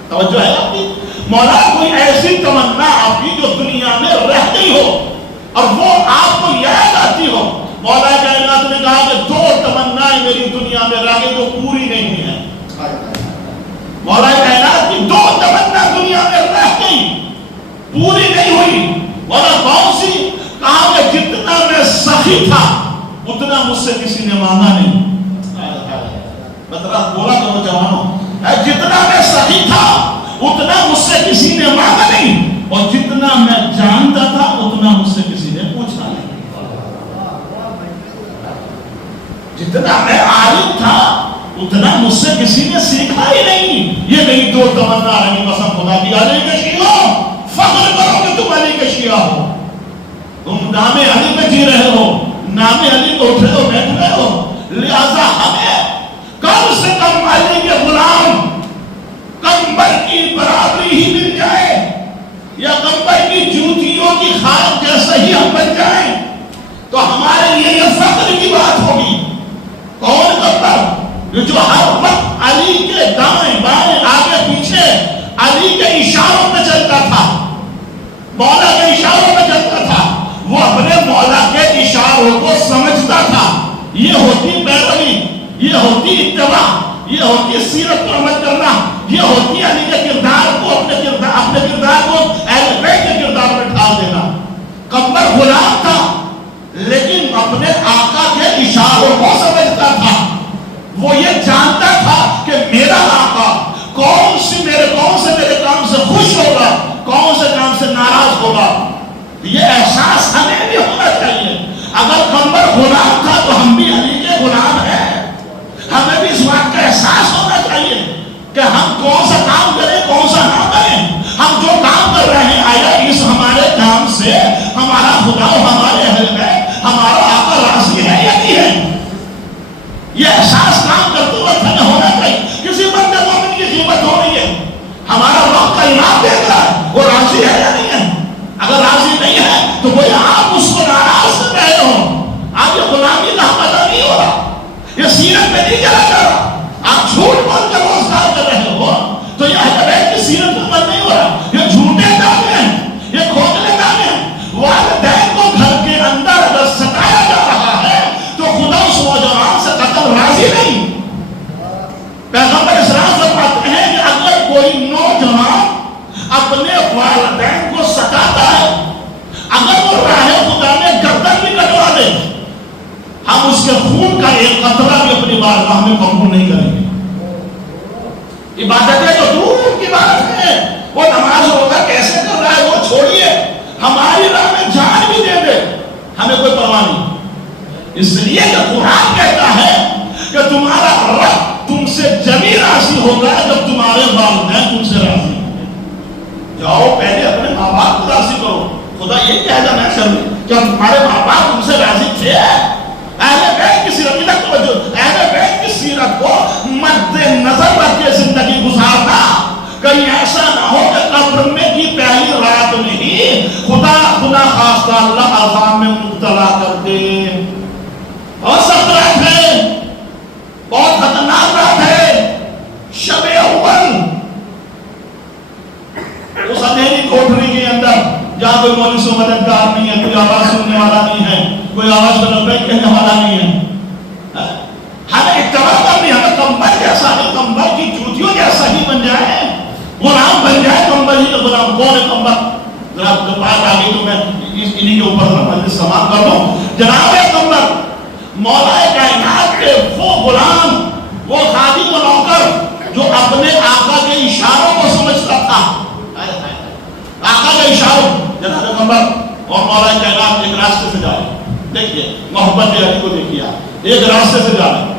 توجہ ہے آپ کی، مولا کوئی ایسی تمنا آپ کی جو دنیا میں رہ گئی ہو اور وہ آپ کو یاد آتی ہو۔ مولا کائنات نے کہا کہ 2 تمنائیں میری دنیا میں رہ گئی جو پوری نہیں ہوئی ہیں۔ مولا کائنات کی 2 تمنا دنیا میں رہ گئی، پوری نہیں ہوئی۔ مولا کون سی؟ کہا کہ جتنا میں سخی تھا اتنا مجھ سے کسی نے مانگا نہیں۔ مطلب بولا کرو جوانوں، جتنا میں سخی تھا اتنا مجھ سے کسی نے مانگا نہیں، اور جتنا میں جانتا تھا اتنا مجھ سے کسی نے پوچھا نہیں۔ جتنا میں عالم تھا اتنا مجھ سے کسی نے سیکھا ہی نہیں۔ یہ میری 2 تمنا رہی، قسم خدا کی، علی کے شیعہ فخر کرو کہ تم علی کے شیعہ ہو، تم نام علی میں جی رہے ہو، نام علی کو اٹھے ہو بیٹھ رہے ہو، لہذا ہمیں کم سے کم علی کے غلام کمبر کی برابری علی کے دائیں بائیں آگے پیچھے علی کے اشاروں پہ چلتا تھا، مولا کے اشاروں پہ چلتا تھا، وہ اپنے مولا کے اشاروں کو سمجھتا تھا۔ یہ ہوتی پیروی، یہ ہوتی اتباع، یہ ہوتی سیرت پر عمل کرنا، یہ ہوتی علی کے کردار کو اپنے کردار کو اہل بیت کے کردار میں ڈھال دینا۔ قمر غلام تھا لیکن اپنے آقا کے اشاروں کو سمجھتا تھا۔ وہ یہ جانتا تھا کہ میرا آقا کون سے میرے کام سے خوش ہوگا، کون سے کام سے ناراض ہوگا۔ یہ احساس ہمیں بھی ہونا چاہیے۔ اگر قمر غلام تھا تو ہم بھی علی کے غلام ہیں۔ ہمیں بھی اس بات کا احساس ہونا چاہیے کہ ہم کون سا کام کریں، کون سا نہ کریں۔ ہم جو کام کر رہے ہیں آیا اس ہمارے کام سے ہمارا خدا، ہمارے اہل بیت، ہمارا آقا راضی ہے یا نہیں ہے؟ یہ احساس کام کرتے وقت ہمیں ہونا چاہیے۔ کسی بندے مومن کی قیمت ہو رہی ہے، ہمارا رب کا انعام دیکھ رہا ہے، وہ راضی ہے یا نہیں ہے؟ اگر راضی نہیں ہے تو وہ آپ اس کو ناراض کر رہے ہو۔ آپ یہ غلامی کا پتہ نہیں ہو رہا، یہ سیرت میں نہیں چلا جا رہا، آپ جھوٹ بول کر روزگار کر رہے ہو، تو یہ اہل بیت کی سیرت میں عمل نہیں ہو رہا۔ یہ جھوٹے دعوے ہیں، یہ کھوکھلے دعوے ہیں۔ والدین کو گھر کے اندر اگر ستایا جا رہا ہے تو خدا اس نوجوان سے قتل راضی نہیں۔ پیغمبر اسلام فرماتے ہیں کہ اگر کوئی نوجوان اپنے والدین کو ستاتا ہے، اگر وہ راہ خدا میں گردن بھی کٹوا دے، ہم اس کے خون کا ایک قطرہ بھی اپنی بارگاہ میں قبول نہیں کریں گے۔ عبادتیں تو دور کی بات ہے، وہ نماز روزہ کیسے کر رہا ہے وہ چھوڑیے، ہماری راہ میں جان بھی دے دے ہمیں کوئی پرواہ نہیں۔ اس لیے کہ قرآن کہتا ہے کہ تمہارا رب تم سے جبھی راضی ہوگا جب تمہارے والدین تم سے راضی ہوں گے۔ جاؤ پہلے اپنے ماں باپ کو راضی کرو۔ خدا یہ کہہ جانا ہے سر کہ تمہارے ماں باپ تم سے راضی تھے۔ اہل بیت کی سیرت کی سیرت کو مد نظر رکھ کے زندگی گزارنا، کہیں ایسا نہ ہو کہ قبر میں کی پہلی رات میں ہی خدا خواستہ اللہ عذاب میں مبتلا کر دے۔ اور سخت رات ہے، بہت خطرناک رات ہے، شب اول۔ اس اندھیری کوٹری کے اندر جہاں کوئی مولوی سے مددگار نہیں ہے، کوئی آواز سننے والا نہیں ہے، کوئی آواز کا لبیک کہنے والا نہیں ہے، ہمیں اتباع کرنی، ہمیں کمبر جیسا ہے، کمبر کی جوتیوں جیسا ہی بن جائے، غلام بن جائے۔ کمبر ہی کا غلام کون ہے؟ کمبر ذرا بات آ گئی تو میں انہی کے اوپر مجلس سماعت کر دوں۔ جناب کمبر مولا کائنات کے وہ غلام، وہ خادم و نوکر جو اپنے آقا کے اشاروں کو سمجھتا تھا، آقا کے اشاروں۔ جناب کمبر اور مولا کائنات ایک راستے سے جائے، دیکھیے محبت علی کو دیکھیے، ایک راستے سے جا رہے،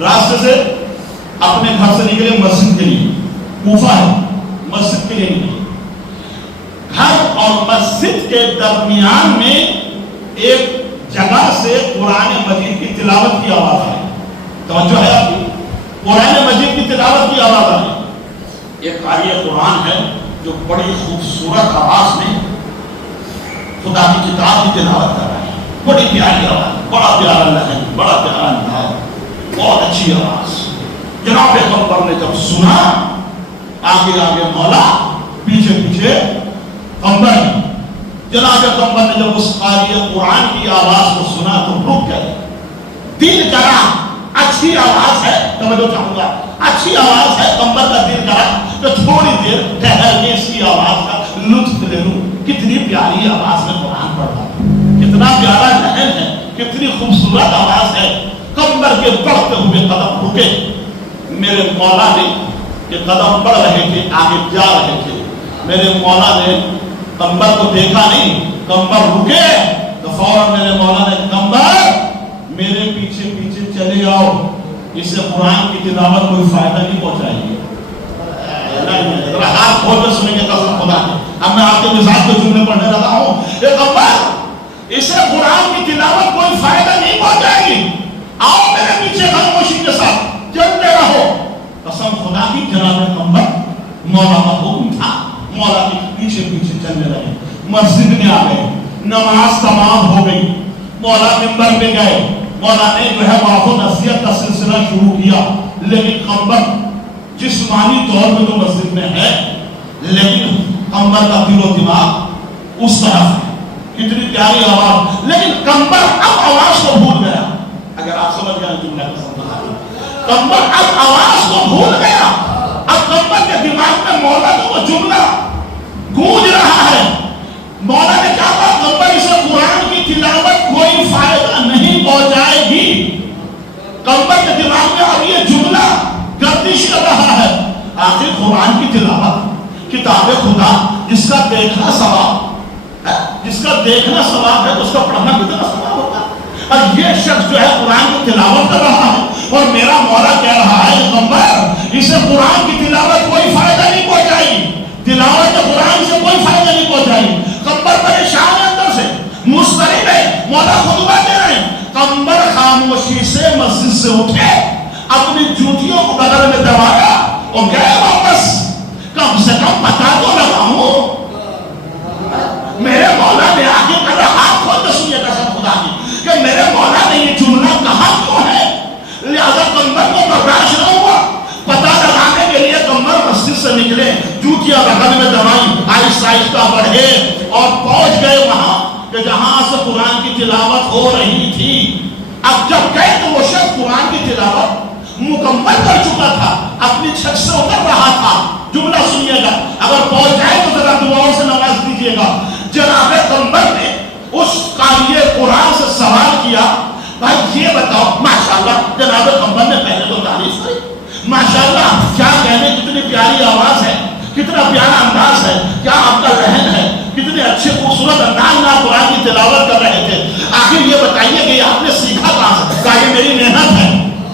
راستے سے اپنے گھر سے نکلے مسجد کے لیے، کوفہ ہے، مسجد کے لیے نکلے۔ گھر اور مسجد کے درمیان میں ایک جگہ سے قرآن مجید کی تلاوت کی آواز آئی۔ توجہ ہے آپ کی؟ قرآن مجید کی تلاوت کی آواز آئی۔ ایک قاری قرآن ہے جو بڑی خوبصورت آواز میں خدا کی کتاب کی تلاوت کر رہا ہے، بڑی پیاری آواز، بڑا پیارا لہن، بڑا پیارا انداز، بہت اچھی آواز۔ جناب پیغمبر نے جب سنا، آگے آگے مولا، پیچھے پیچھے پیغمبر۔ جناب پیغمبر نے جب اس قاری قرآن کی آواز کو سنا تو رک گئے، دل کرا، اچھی آواز ہے، توجہ چاہوں گا، اچھی آواز ہے۔ پیغمبر کا دل کرا کہ تھوڑی دیر ٹھہر کے اس کی آواز کا لطف لے لوں۔ کتنی پیاری آواز میں قرآن پڑھ رہا ہے، کتنا پیارا لہن ہے، کتنی خوبصورت آواز ہے۔ پیغمبر کے بڑھتے ہوئے قدم رکے۔ میرے مولا نے کہ قدم بڑھ رہے تھے، آگے جا رہے تھے، میرے مولا نے پیغمبر کو دیکھا نہیں، پیغمبر رکے تو فوراً میرے مولا نے پیغمبر میرے پیچھے پیچھے چلے آؤ، اس سے قرآن کی تلاوت کوئی فائدہ نہیں پہنچائے گی۔ ہاتھ کھول کر سنیں گے قسم خدا کی، اب میں آپ کے مزاج کے جملے پڑھنے لگا ہوں۔ پیغمبر اس سے قرآن کی تلاوت کوئی فائدہ نہیں پہنچائے گی، آؤ میرے پیچھے خاموشی کے ساتھ چلتے رہو۔ قسم خدا کی جناب پیغمبر مولا کا حکم تھا، مولا کے پیچھے پیچھے چلنے لگے۔ مسجد میں آ گئے، نماز تمام ہو گئی، مولا منبر پہ گئے، مولا نے جو ہے واعظ و نصیحت کا سلسلہ شروع کیا، لیکن پیغمبر جسمانی طور پہ تو مسجد میں ہے لیکن کمبر کا دل و دماغ اس طرف ہے. اتنی پیاری آواز, لیکن کمبر اب آواز کو بھول گیا. اگر آپ سمجھ گئے جملہ کا سمجھا, کمبر اب آواز کو بھول گیا. اب کمبر کے دماغ میں مولا کا وہ جملہ گونج رہا ہے. مولا نے کہا تھا کمبر اسے قرآن کی تلاوت کوئی فائدہ نہیں پہنچائے گی. کمبر کے دماغ میں اب یہ جملہ گردش کر رہا ہے. آخر قرآن کی تلاوت کتاب خدا جس کا دیکھنا ثواب ہے, جس کا دیکھنا ثواب ہے اس کا پڑھنا کتنا ثواب ہوگا. اور یہ شخص جو ہے قرآن کی تلاوت کر رہا ہے اور میرا مولا کہہ رہا ہے پیغمبر اسے قرآن کی تلاوت کوئی فائدہ نہیں پہنچائے گی. تلاوت قرآن سے کوئی فائدہ نہیں پہنچائے گی. کمبر پریشان ہے اندر سے, مضطرب ہے. مولا خطبہ دے رہے ہیں. کمبر خاموشی سے مسجد سے اٹھے, اپنی جوتیوں کو بغل میں دبایا اور گئے واپس. کم سے کم پتا تو لگا ہوں میرے مولا نے آگے کر ہاتھ کھول سنیے قسم خدا کی کہ میرے مولا نے یہ جملہ کہا کیوں ہے. لہذا کمبر کو برداشت نہ ہوا. پتا لگانے کے لیے کمبر مسجد سے نکلے, جوتیاں بغل میں دبائی, آہستہ آہستہ بڑھے اور پہنچ گئے وہاں کہ جہاں سے قرآن کی تلاوت ہو رہی تھی. اب جب گئے تو وہ شخص قرآن کی تلاوت مکمل کر چکا تھا, اپنی چھت سے اتر رہا تھا. جملہ سنیے گا, اگر پہنچ جائے تو ذرا دعاؤں سے نواز دیجیے گا. جناب کمبر نے اس قاری قرآن سے سوال کیا, بھائی یہ بتاؤ, ماشاءاللہ جناب کمبر نے پہلے تو تعریف کی, ماشاءاللہ کیا کہنے, کتنی پیاری آواز ہے, کتنا پیارا انداز ہے, کیا آپ کا لہن ہے, کتنے اچھے خوبصورت انداز میں قرآن کی تلاوت کر رہے تھے. آخر یہ بتائیے کہ آپ نے سیکھا کہاں سے؟ کہا یہ میری محنت ہے.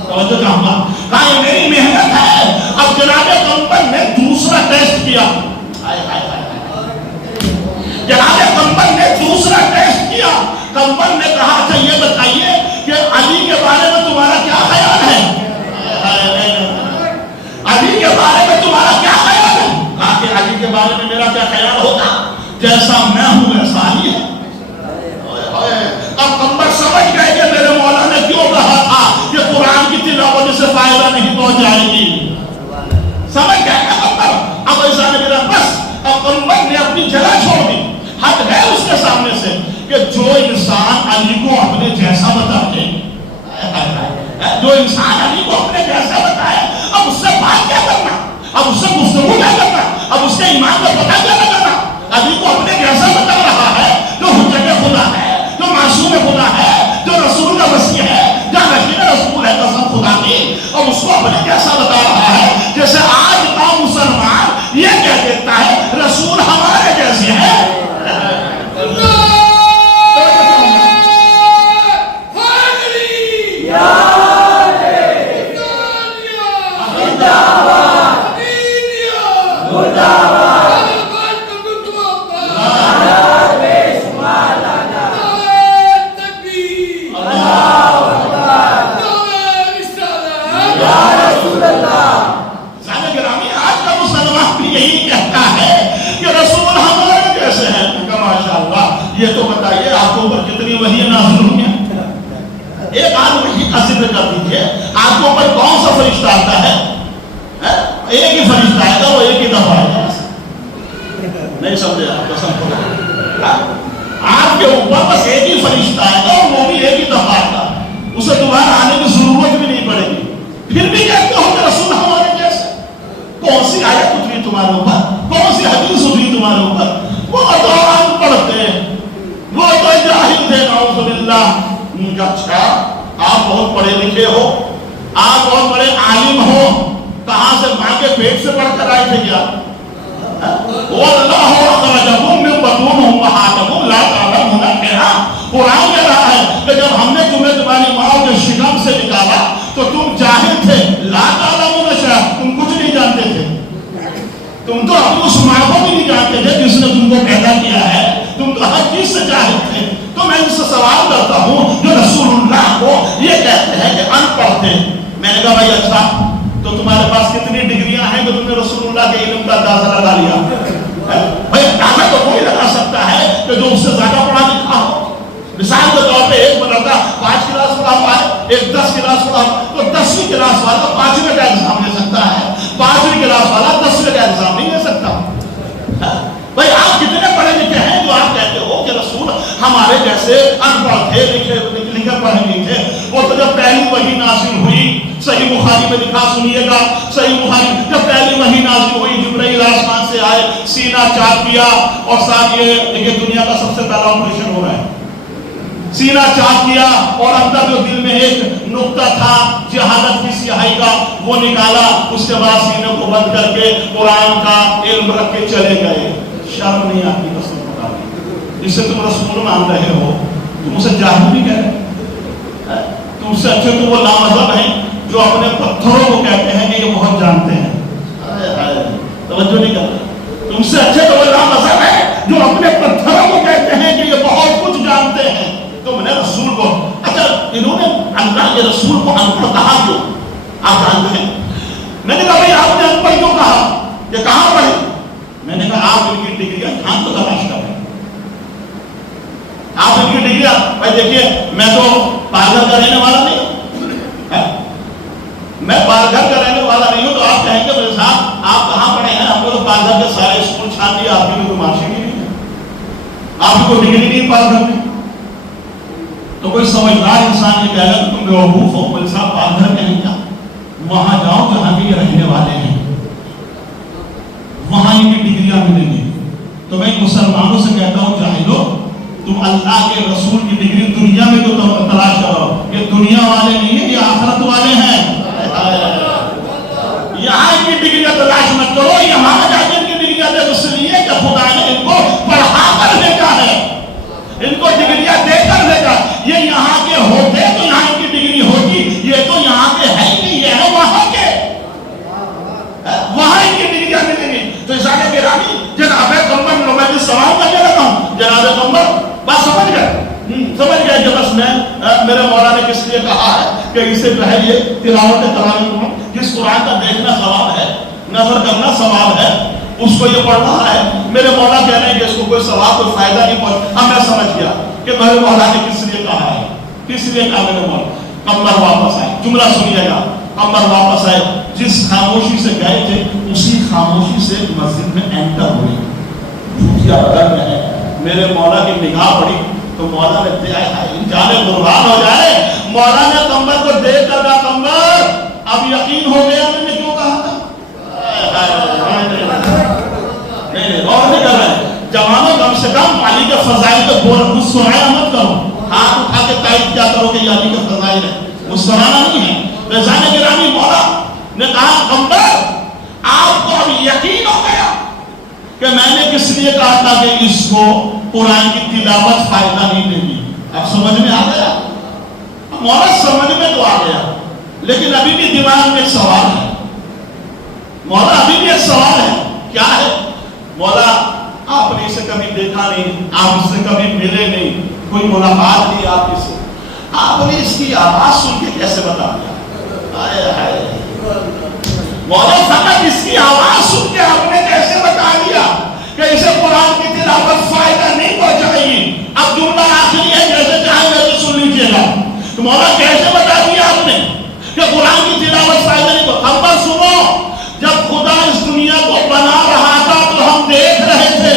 توجہ چاہوں گا, کہا یہ میری محنت ہے. اب جناب کمبر نے دوسرا ٹیسٹ کیا. جناب کمبر نے دوسرا ٹیسٹ کیا. کمبر نے کہا اچھا یہ بتائیے کہ علی کے بارے میں تمہارا کیا خیال ہے, علی کے بارے میں تمہارا کیا خیال ہے. کہا کہ علی کے بارے میں میرا کیا خیال ہوگا, جیسا میں ہوں ویسا علی ہے. اب کمبر سمجھ گئے کہ میرے مولا نے کیوں کہا تھا کہ قرآن کی تلاوت سے فائدہ نہیں پہنچائے گی. سمجھ گئے نا کمبر. اب ایسا نہیں میرا بس. اب کمبر نے اپنی جگہ چھوڑ دی. حق ہے اس کے سامنے سے کہ جو انسان علی کو اپنے جیسا بتائے, جو انسان علی کو اپنے جیسا بتائے, اب اس سے بات کیا کرنا, اب اس سے گفتگو کیا کرنا, اب اس کے ایمان کا پتہ کیا کرنا. علی کو اپنے جیسا بتا رہا ہے جو حجت خدا ہے, جو معصوم خدا ہے, جو رسول کا وسیع ہے, جو نشید رسول ہے قسم خدا کی, اور اس کو اپنے جیسا بتا رہا ہے. جیسے آج کا مسلمان یہ کہہ دیتا ہے رسول ہمارے جیسے ہے. یہ تو بتائیے آپ کو اوپر کتنی وحی نازل ہوئی ہیں. ایک آدھ وحی کا ذکر کر دیجیے, آپ کو اوپر کون سا فرشتہ آتا ہے؟ ایک ہی فرشتہ آئے گا, وہ ایک ہی دفعہ آئے گا. نہیں سمجھے آپ قسم خدا, آپ کے اوپر بس ایک ہی فرشتہ آئے گا اور وہ بھی ایک ہی دفعہ آئے گا, اسے دوبارہ آنے کی ضرورت بھی نہیں پڑے گی. پھر بھی کہتے ہو کہ رسول ہمارے جیسے. کون سی آیت اتری تمہارے اوپر, کون سی حدیث اتری تمہارے اوپر؟ وہ قرآن پڑھتے ہیں, وہ تو جاہل تھے نعوذ باللہ. اچھا آپ بہت پڑھے لکھے ہو, آپ بہت بڑے عالم ہو, کہاں سے ماں کے پیٹ سے پڑھ کر آئے تھے کیا؟ واللہ اخرجکم من بطون امہاتکم لا تعلمون شیئا. قرآن کہہ رہا ہے کہ جب ہم نے تمہیں تمہاری ماں کے شکم سے نکالا تو تم جاہل تھے, لا تعلمون شیئا, تم کچھ نہیں جانتے تھے. تم تو اپنی اس ماں کو بھی نہیں جانتے تھے جس نے تم کو پیدا کیا ہے, تم تو ہر چیز سے جاہل تھے. تو میں ان سے سوال کرتا ہوں جو رسول اللہ کو یہ کہتے ہیں کہ ان پڑھ تھے. میں نے کہا بھائی اچھا تو تمہارے پاس کتنی ڈگریاں ہیں کہ تم نے رسول اللہ کے علم کا اندازہ لگا لیا؟ بھائی اندازہ تو کوئی لگا سکتا ہے کہ جو اس سے زیادہ پڑھا لکھا ہو. مثال کے طور پہ ایک لڑکا 5 کلاس پڑھا ہوا ہے, ایک 10 کلاس پڑھا ہوا, تو 10ویں کلاس والا 5ویں کا ایگزام لے سکتا ہے, 5 پہلی وحی نازل ہوئی، صحیح بخاری میں لکھا سنیے گا، صحیح بخاری جب پہلی وحی نازل ہوئی جبرائیل آسمان سے آئے، سینہ چاک کیا، اور ساتھ یہ دیکھیں دنیا کا سب سے پہلا آپریشن ہو رہا ہے، سینہ چاک کیا اور اندر جو دل میں ایک نقطہ تھا جہالت کی سیاہی کا وہ نکالا، اس کے بعد سینے کو بند کر کے قرآن کا علم رکھ کے چلے گئے. شرم نہیں آتی قسم خدا کی؟ جس سے تم رسول مان رہے ہو تم اسے جاہل بھی کہہ رہے، تم سے اچھے تو وہ لامذہب ہیں جو اپنے پتھروں کو کہتے ہیں کہ یہ بہت جانتے ہیں. توجہ نہیں کر رہے. تم سے اچھے تو وہ لامذہب ہیں جو اپنے پتھروں کو کہتے ہیں کہ یہ بہت کچھ جانتے ہیں. تو میں نے رسول کو اچھا انہوں نے اللہ کے رسول کو ان پڑھ کہا کیوں؟ آپ جانتے ہیں. میں نے کہا بھائی آپ نے ان پڑھ کیوں کہا؟ کہ کہاں پڑھے؟ میں نے کہا آپ ان کی ڈگریاں کہاں تو تلاش کر رہے ہیں. آپ ان کی ڈگریاں بھائی دیکھیے میں تو پاگل کا رہنے والا نہیں ہوں، میں پاگل کا رہنے والا نہیں ہوں. تو آپ کہیں گے میرے صاحب آپ کہاں پڑھے ہیں؟ ہم کو تو پاگل کے سارے اسکول چھان دیا، آپ کی کوئی مارکشیٹ نہیں ہے، آپ کو ڈگری نہیں پاگل میں. تو کوئی سمجھدار انسان یہ کہہ رہا ہے تم بیوقوف ہو، کوئی صاحب پاگل کہیں کیا؟ وہاں جاؤ جہاں بھی یہ رہنے والے ہیں، وہاں ان کی ڈگریاں ملیں گی. تو میں مسلمانوں سے کہتا ہوں جاہلو، تم اللہ کے رسول کی ڈگری دنیا میں جو تلاش کرو، یہ دنیا والے نہیں ہیں، یہ آخرت والے ہیں. یہاں ان کی ڈگریاں تلاش مت کرو، یہاں جا کے ان کی ڈگریاں دے. اس لیے کہ خدا نے ان کو پڑھا کر بھیجا ہے، ان کو ڈگریاں دے کر بھیجا. یہ یہاں کے ہوتے تو یہاں ان کی ڈگری ہوتی، یہ تو یہاں کے ہے نہیں، یہ ہے وہاں کے، وہاں ان کی ڈگریاں ملیں گی. تو اس آگے گرامی جناب قمر میں جس سوال کرنے لگا ہوں، جناب قمر بات سمجھ گئے کہ بس میں میرے مولا نے کس لیے کہا ہے کہ اسے جو ہے یہ تلاوت تراویح جس قرآن کا دیکھنا ثواب ہے، نظر کرنا ثواب ہے، اس کو یہ پڑھ رہا ہے. میرے مولا کہہ رہے ہیں کہ اس کو کوئی ثواب کوئی فائدہ نہیں پہنچ. اب میں سمجھ گیا کہ میرے مولا نے کس لیے کہا ہے، کس لیے کہا میرے مولا. قمر واپس آئے، جملہ سنیے گا، قمر واپس آئے. جس خاموشی سے گئے تھے اسی خاموشی سے مسجد میں انٹر ہوئی. بھوتیا بدن میں ہے. میرے مولا کی نگاہ پڑی تو مولا نے جانے قربان ہو جائے، مولا نے قمر کو دیکھ کر کہا قمر اب یقین ہو گیا میں نے کیوں کہا تھا. نہیں اور نہیں کر رہے جوانوں، کم سے کم علی کے فضائل کو بول مسکرایا مت کرو، ہاتھ اٹھا کے تائید کیا کرو کہ یہ علی کے فضائل ہے، مسکرانا نہیں ہے. رضان گرامی مولا نے کہا قمر آپ کو اب یقین ہو گیا کہ میں نے کس لیے کہا تھا کہ اس کو قرآن کی تلاوت فائدہ نہیں دے گی. اب سمجھ میں آ گیا؟ مولا سمجھ میں تو آ گیا، لیکن ابھی بھی دماغ میں ایک سوال ہے. مولا ابھی بھی ایک سوال ہے. کیا ہے مولا؟ آپ نے اسے کبھی دیکھا نہیں، آپ اس سے کبھی ملے نہیں، کوئی ملاقات نہیں آپ سے، آپ نے اس کی آواز سن کے کیسے بتا دیا؟ مولا فقط اس کی آواز سن کے آپ نے کیسے بتا دیا کہ اسے قرآن کی تلاوت فائدہ نہیں پہنچائے گی؟ اب جملہ آخری ہے، جیسے چاہے ویسے سن لیجیے گا. تو مولا کیسے بتا دیا آپ نے کہ قرآن کی تلاوت فائدہ نہیں پہنچائے؟ ہم پر سنو، جب خدا اس دنیا کو بنا رہا تھا تو ہم دیکھ رہے تھے.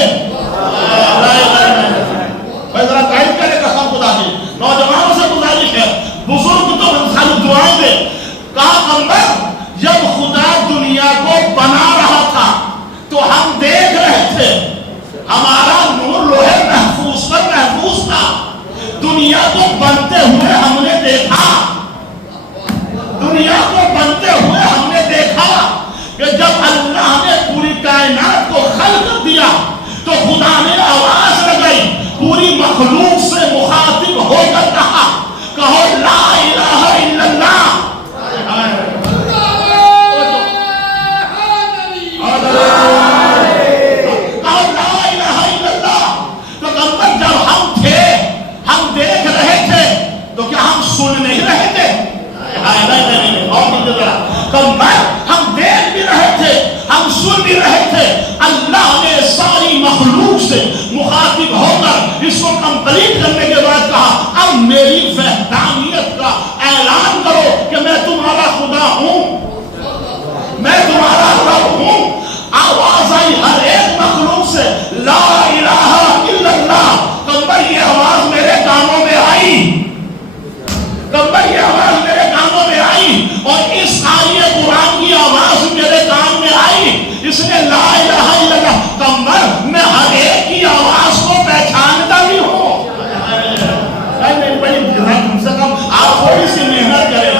ذرا قائد کرے قسم خدا کی. نوجوانوں سے گزارش ہے، بزرگ تو خالی دعائیں دے. کہا قمر جب خدا دنیا کو بنا رہا تھا تو ہم دیکھ رہے تھے، ہمارا نور لوہے محفوظ پر محفوظ تھا. دنیا کو بنتے ہوئے ہم نے دیکھا، دنیا کو بنتے ہوئے ہم نے دیکھا کہ جب اللہ نے پوری کائنات کو خلق دیا تو خدا نے آواز لگائی، پوری مخلوق سے مخاطب ہو کر کہا کہو لا الہ الا اللہ. تو قمر جب ہم تھے، ہم دیکھ رہے تھے تو کیا ہم سن نہیں رہے تھے؟ قمر ہم دیکھ بھی رہے تھے، ہم سن بھی رہے تھے. اللہ نے ساری مخلوق سے مخاطب ہو کر اس کو کمپلیٹ کرنے کے بعد کہا اب میری وحدانیت کا اعلان کرو کہ میں تمہارا خدا ہوں، میں تمہارا رب ہوں. آواز آئی ہر ایک مخلوق سے لا الہ الا اللہ. قمر یہ آواز میرے کانوں میں آئی، قمر یہ آواز میرے اس نے لا الہ الا اللہ کمبر میں ہر ایک کی آواز کو پہچانتا بھی ہوں. نہیں بڑی کم سے کم آپ تھوڑی سی محنت کریں.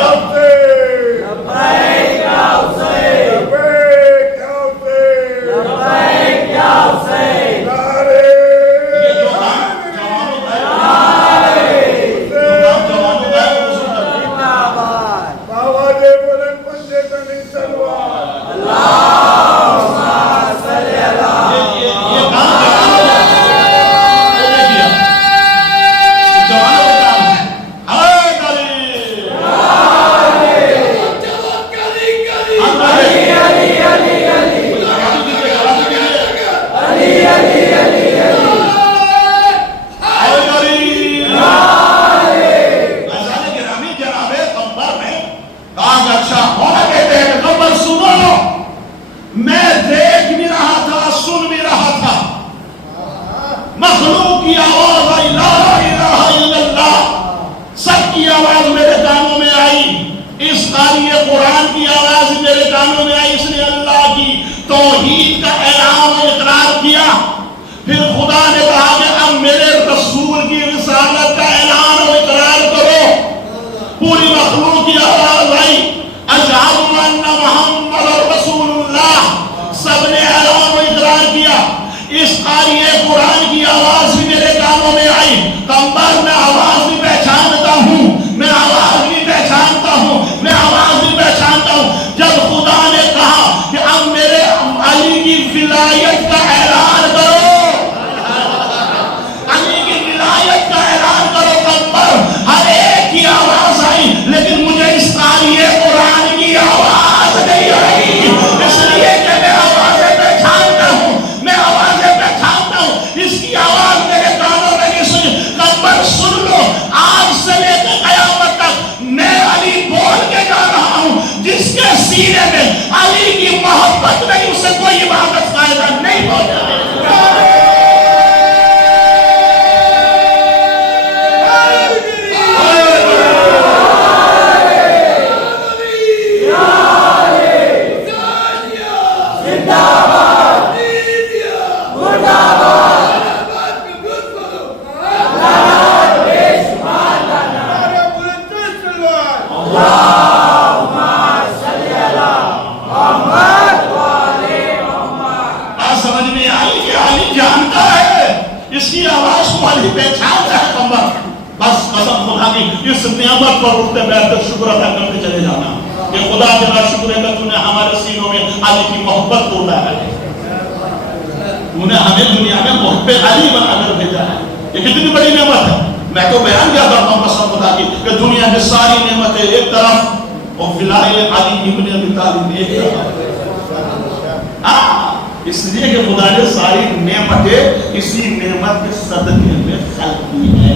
اس لیے کہ خدا نے ساری نعمتیں اسی نعمت کے صدقے میں خلق کی ہے.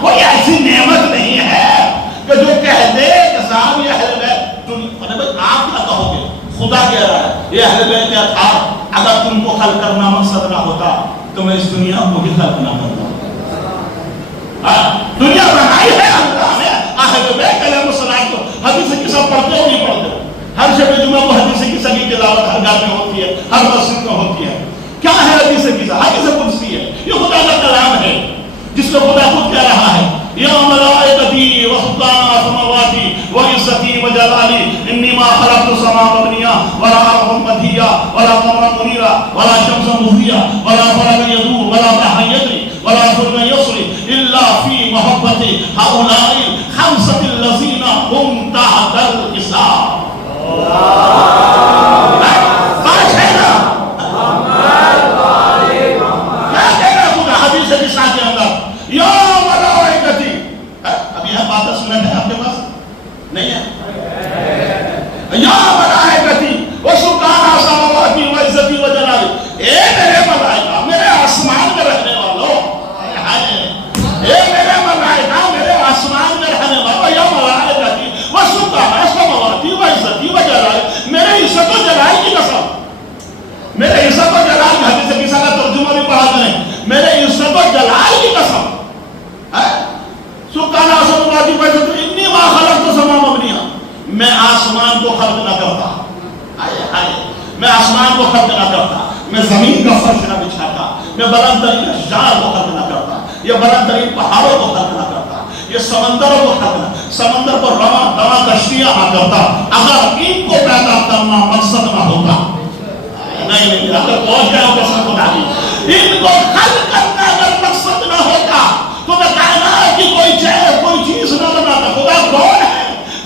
کوئی ایسی نعمت نہیں ہے کہ جو کہہ دے کہ صاحب یہ اہل بیت. آپ کیا کہو گے؟ خدا کہہ رہا ہے یہ اہل بیت کیا تھا. اگر تم کو خلق کرنا مقصد نہ ہوتا تو میں اس دنیا کو بھی خلق نہ کرتا. دنیا بنائی ہے اللہ نے اہل بیت علیہ السلام کو. حدیث کی سب پڑھتے ہو نہیں پڑھتے؟ ہر شب جمعہ کو حدیث قصہ کی تلاوت ہر گھر میں ہوتی ہے, ہر مسجد میں ہوتی ہے. کیا ہے حدیث قصہ؟ حدیث قدسی ہے. یہ خدا کا کلام ہے جس کو خدا خود کہہ رہا ہے یا ملائکتی و سلطان سماواتی و عزتی و جلالی انی ما خلقت السماء مبنیا ولا ارض مدھیا ولا قمرا منیرا ولا شمسا مضیا ولا قمر یدور ولا بحر یجری ولا فلک یسری الا فی محبت هؤلاء الخمسة الذین هم تحت الحساب. میرے میں آسمان کو خلق نہ کرتا، میں زمین کا فرش نہ بچھاتا، میں بلند ترین اشجار کو خلق نہ کرتا، یہ بلند ترین پہاڑوں کو خلق نہ کرتا، یہ سمندروں کو خلق نہ، سمندر پر رواں کشتیاں نہ کرتا اگر ان کو پیدا کرنا مقصد نہ ہوتا۔ نہیں اگر پہنچ گئے ہو قسم خدا کی، ان کو خلق کرنا اگر مقصد نہ ہوتا تو میں کائنات کی کوئی چیز نہ بناتا۔ خدا کون ہے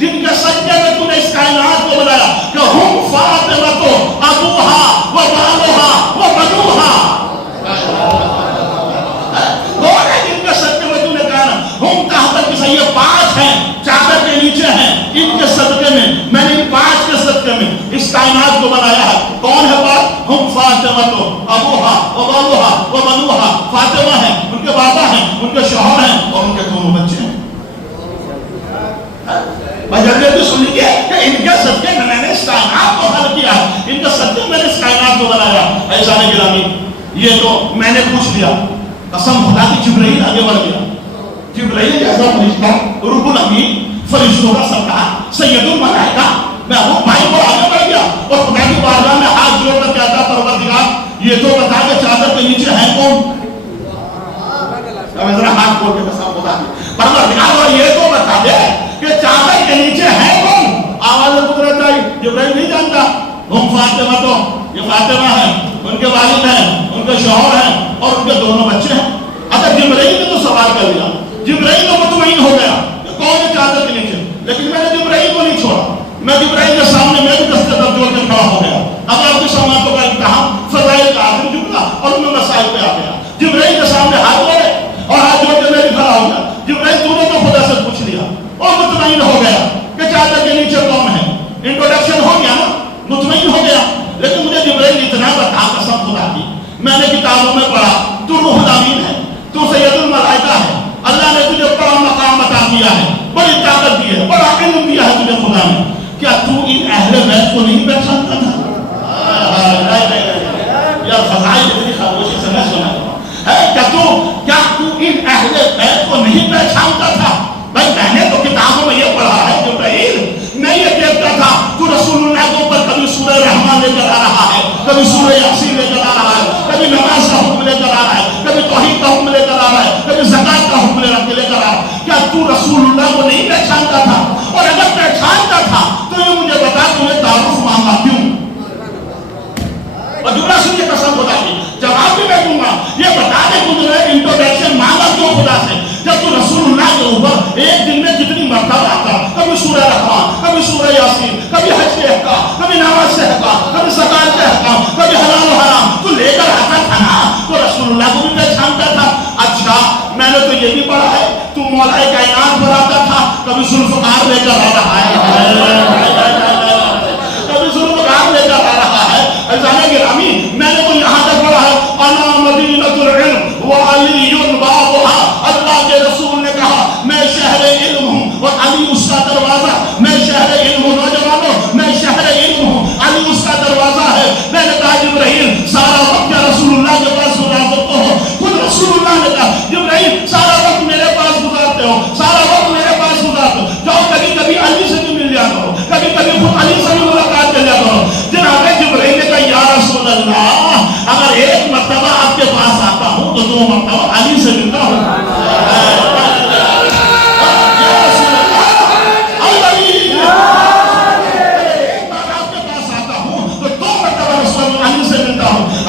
جن کے سجدے میں تو نے اس کائنات کو بنایا کہ ہم فاطمہ ابوہا و بالوہا و بنوہا، کون ہے جن کے سجدے میں تو نے کہا ہم تحت کسی، یہ 5 ہیں چادر کے نیچے ہیں، ان کے صدقے میں نے ان 5 کے صدقے میں اس کائنات کو بنایا ہے۔ کون ہے بات؟ ہم فاطمہ ابوہا و بالوہا و بنوہا، فاطمہ ہیں، ان کے بابا ہیں، ان کے شوہر ہیں اور ان کے 2 بچے ہیں۔ جب یہ تو سنیے کہ ان کے صدقے میں نے اس کائنات کو حل کیا ہے، ان کے صدقے میں نے اس کائنات کو بنایا۔ ایسا نہیں گرامی، یہ تو میں نے پوچھ لیا، قسم خدا کی جبرائیل آگے بڑھ گیا۔ جبرائیل جیسا فرشتہ، روح الامین، فرشتوں کا سردار، سید الملائکہ، میں وہ بھائی کو آگے بڑھ گیا اور خدا کی بارگاہ میں ہاتھ جوڑ کر کہتا پروردگار یہ تو بتا کہ چادر کے نیچے ہے کون؟ ذرا ہاتھ کھول کے قسم خدا کی، پروردگار یہ تو بتا دے کہ چادر کے نیچے ہے کون؟ آواز قدرت آئی، جبرائیل نہیں جانتا۔ ہم فاطمہ تو، یہ فاطمہ ہیں، ان کے والد ہیں، ان کے شوہر ہیں اور ان کے 2 بچے ہیں۔ اگر جبرائیل نے تو سوال کر دیا، جبرائیل تو مطمئن ہو گیا کہ کون ہے چادر کے نیچے، لیکن میں نے جبرائیل کو نہیں چھوڑا، میں جبرائیل کے سامنے میں بھی دستے پر جوڑ کے کھڑا ہو گیا۔ اب آپ کی سماعتوں کا امتحان فضائل کا آخری جملہ اور ان میں مسائل پہ آ گیا۔ جبرائیل کے سامنے ہاتھ جوڑے اور ہاتھ جوڑ کے میں بھی کھڑا ہو گیا۔ جبرائیل تو نے تو خدا سے پوچھ لیا اور مطمئن ہو گیا کہ چادر کے نیچے کون ہے، انٹروڈکشن ہو گیا نا، مطمئن ہو گیا۔ لیکن مجھے جبرائیل اتنا بتا قسم خدا کی، میں نے کتابوں میں پڑھا تو روح الامین ہے، تو سید الملائکہ ہے، اللہ نے تجھے بڑا مقام عطا کیا ہے، بڑی طاقت دی ہے، بڑا علم دیا ہے تجھے خدا نے، کیا تو ان اہل بیت کو نہیں پہچانتا تھا؟ یا فضائل اتنی خاموشی سے میں سنا ہے، کیا تو ان اہل بیت کو نہیں پہچانتا تھا؟ بھائی میں نے تو کتابوں میں یہ پڑھا ہے، جبرائیل میں یہ دیکھتا تھا تو رسول اللہ کے اوپر کبھی سورہ رحمان لے کر آ رہا ہے، کبھی سورہ یاسین لے کر آ رہا ہے، کبھی نماز کا حکم لے کر آ رہا ہے، کبھی توحید کا حکم لے کر آ رہا ہے، کبھی زکات کا حکم لے کر آ رہا ہے۔ کیا تو رسول اللہ کو نہیں پہچانتا تھا؟ اور اگر پہچانتا تھا تو یہ مجھے بتا تمہیں تعارف مانگا کیوں؟ اور جملہ سن کے قسم خدا کی جواب بھی میں دوں گا، یہ بتا دے تمہیں انٹروڈکشن مانگا کیوں خدا سے؟ جب تو رسول اللہ کے اوپر ایک دن میں جتنی مرتبہ آتا، کبھی سورہ رحمان، کبھی سورہ یاسین، کبھی حج کے احکام، کبھی نماز کے احکام، کبھی زکات کے احکام، کبھی حلال و حرام تو لے کر آتا تھا نا، تو رسول اللہ کو بھی پہچانتا تھا۔ اچھا میں نے تو یہ بھی پڑھا ہے تو مولا کائنات پر آتا تھا، کبھی ذوالفقار لے کر آ رہا ہے، کبھی ذوالفقار لے کر آ رہا ہے۔ جانے گرامی میں نے تو یہاں تک پڑھا ہے انا مدینۃ العلم وعلی بابھا، اللہ کے رسول نے کہا میں شہر علم ہوں اور علی اس کا دروازہ، میں شہر علم ہوں، نوجوانوں میں شہر علم ہوں، علی اس کا دروازہ ہے۔ میں نے کہا جبرائیل سارا وقت کیا رسول اللہ کے پاس گزارتے ہو؟ خود رسول اللہ نے کہا جبرائیل سارا وقت میرے پاس گزارتے ہو، سارا وقت میرے پاس گزارتے ہو، جاؤ کبھی کبھی علی سے بھی مل جاتا ہو، کبھی کبھی خود علی سے بھی ملاقات کر جاتا ہو۔ جناب جبرائیل نے کہا یا رسول اللہ اگر ایک مرتبہ آپ کے پاس آتا ہوں تو 2 مرتبہ علی سے ملتا ہوں۔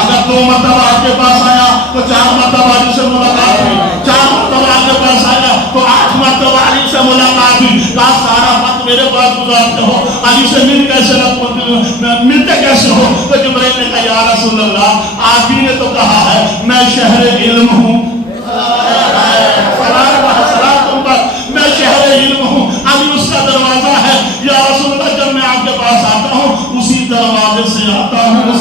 اگر 2 مرتبہ آپ کے پاس آیا تو 4 مرتبہ علی سے ملاقات ہوئی، 4 مرتبہ آپ کے پاس آیا تو 8 مرتبہ علی سے ملاقات ہوئی۔ کہا سارا وقت میرے پاس گزارتے ہو، علی سے ملتے کیسے ہو؟ تو جبرائیل نے کہا یا رسول اللہ آپ ہی نے تو کہا ہے میں شہر علم ہوں، میں شہر علم ہوں، علی اس کا دروازہ ہے۔ یا رسول اللہ جب میں آپ کے پاس آتا ہوں اسی دروازے سے آتا ہوں،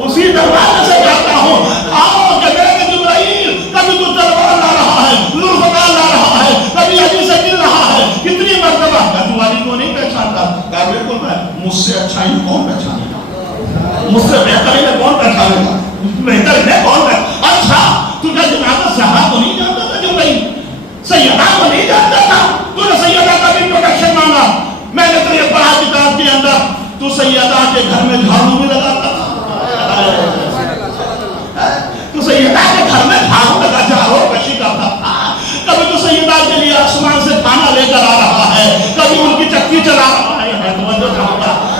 اسی دروازے سے جاتا ہوں۔ آؤ کہ میرے جبرائیل کبھی تو تلوار لا رہا ہے، ذوالفقار لا رہا ہے، کبھی علی سے مل رہا ہے، کتنی مرتبہ؟ کہ تو علی کو نہیں پہچانتا؟ کہا بالکل میں، مجھ سے اچھا ہی کون پہچانے گا، مجھ سے بہتر ہی کون پہچانے گا، بہتر ہی کون پہچانے؟ اچھا تجھے جناب زہرا کو نہیں جانتا تھا جبرائیل؟ سیدہ کو نہیں جانتا تھا؟ تو نے سیدہ کا بھی انٹروڈکشن مانگا؟ میں نے تو یہ پڑھا کتاب کے اندر تو سیدہ کے گھر میں جھاڑو بھی لگاتا تھا، تو سیدہ کے گھر میں جھاڑو لگا جھاڑو کشی کرتا تھا، کبھی تو سیدہ کے لیے آسمان سے کھانا لے کر آ رہا ہے، کبھی ان کی چکی چلا رہا ہے،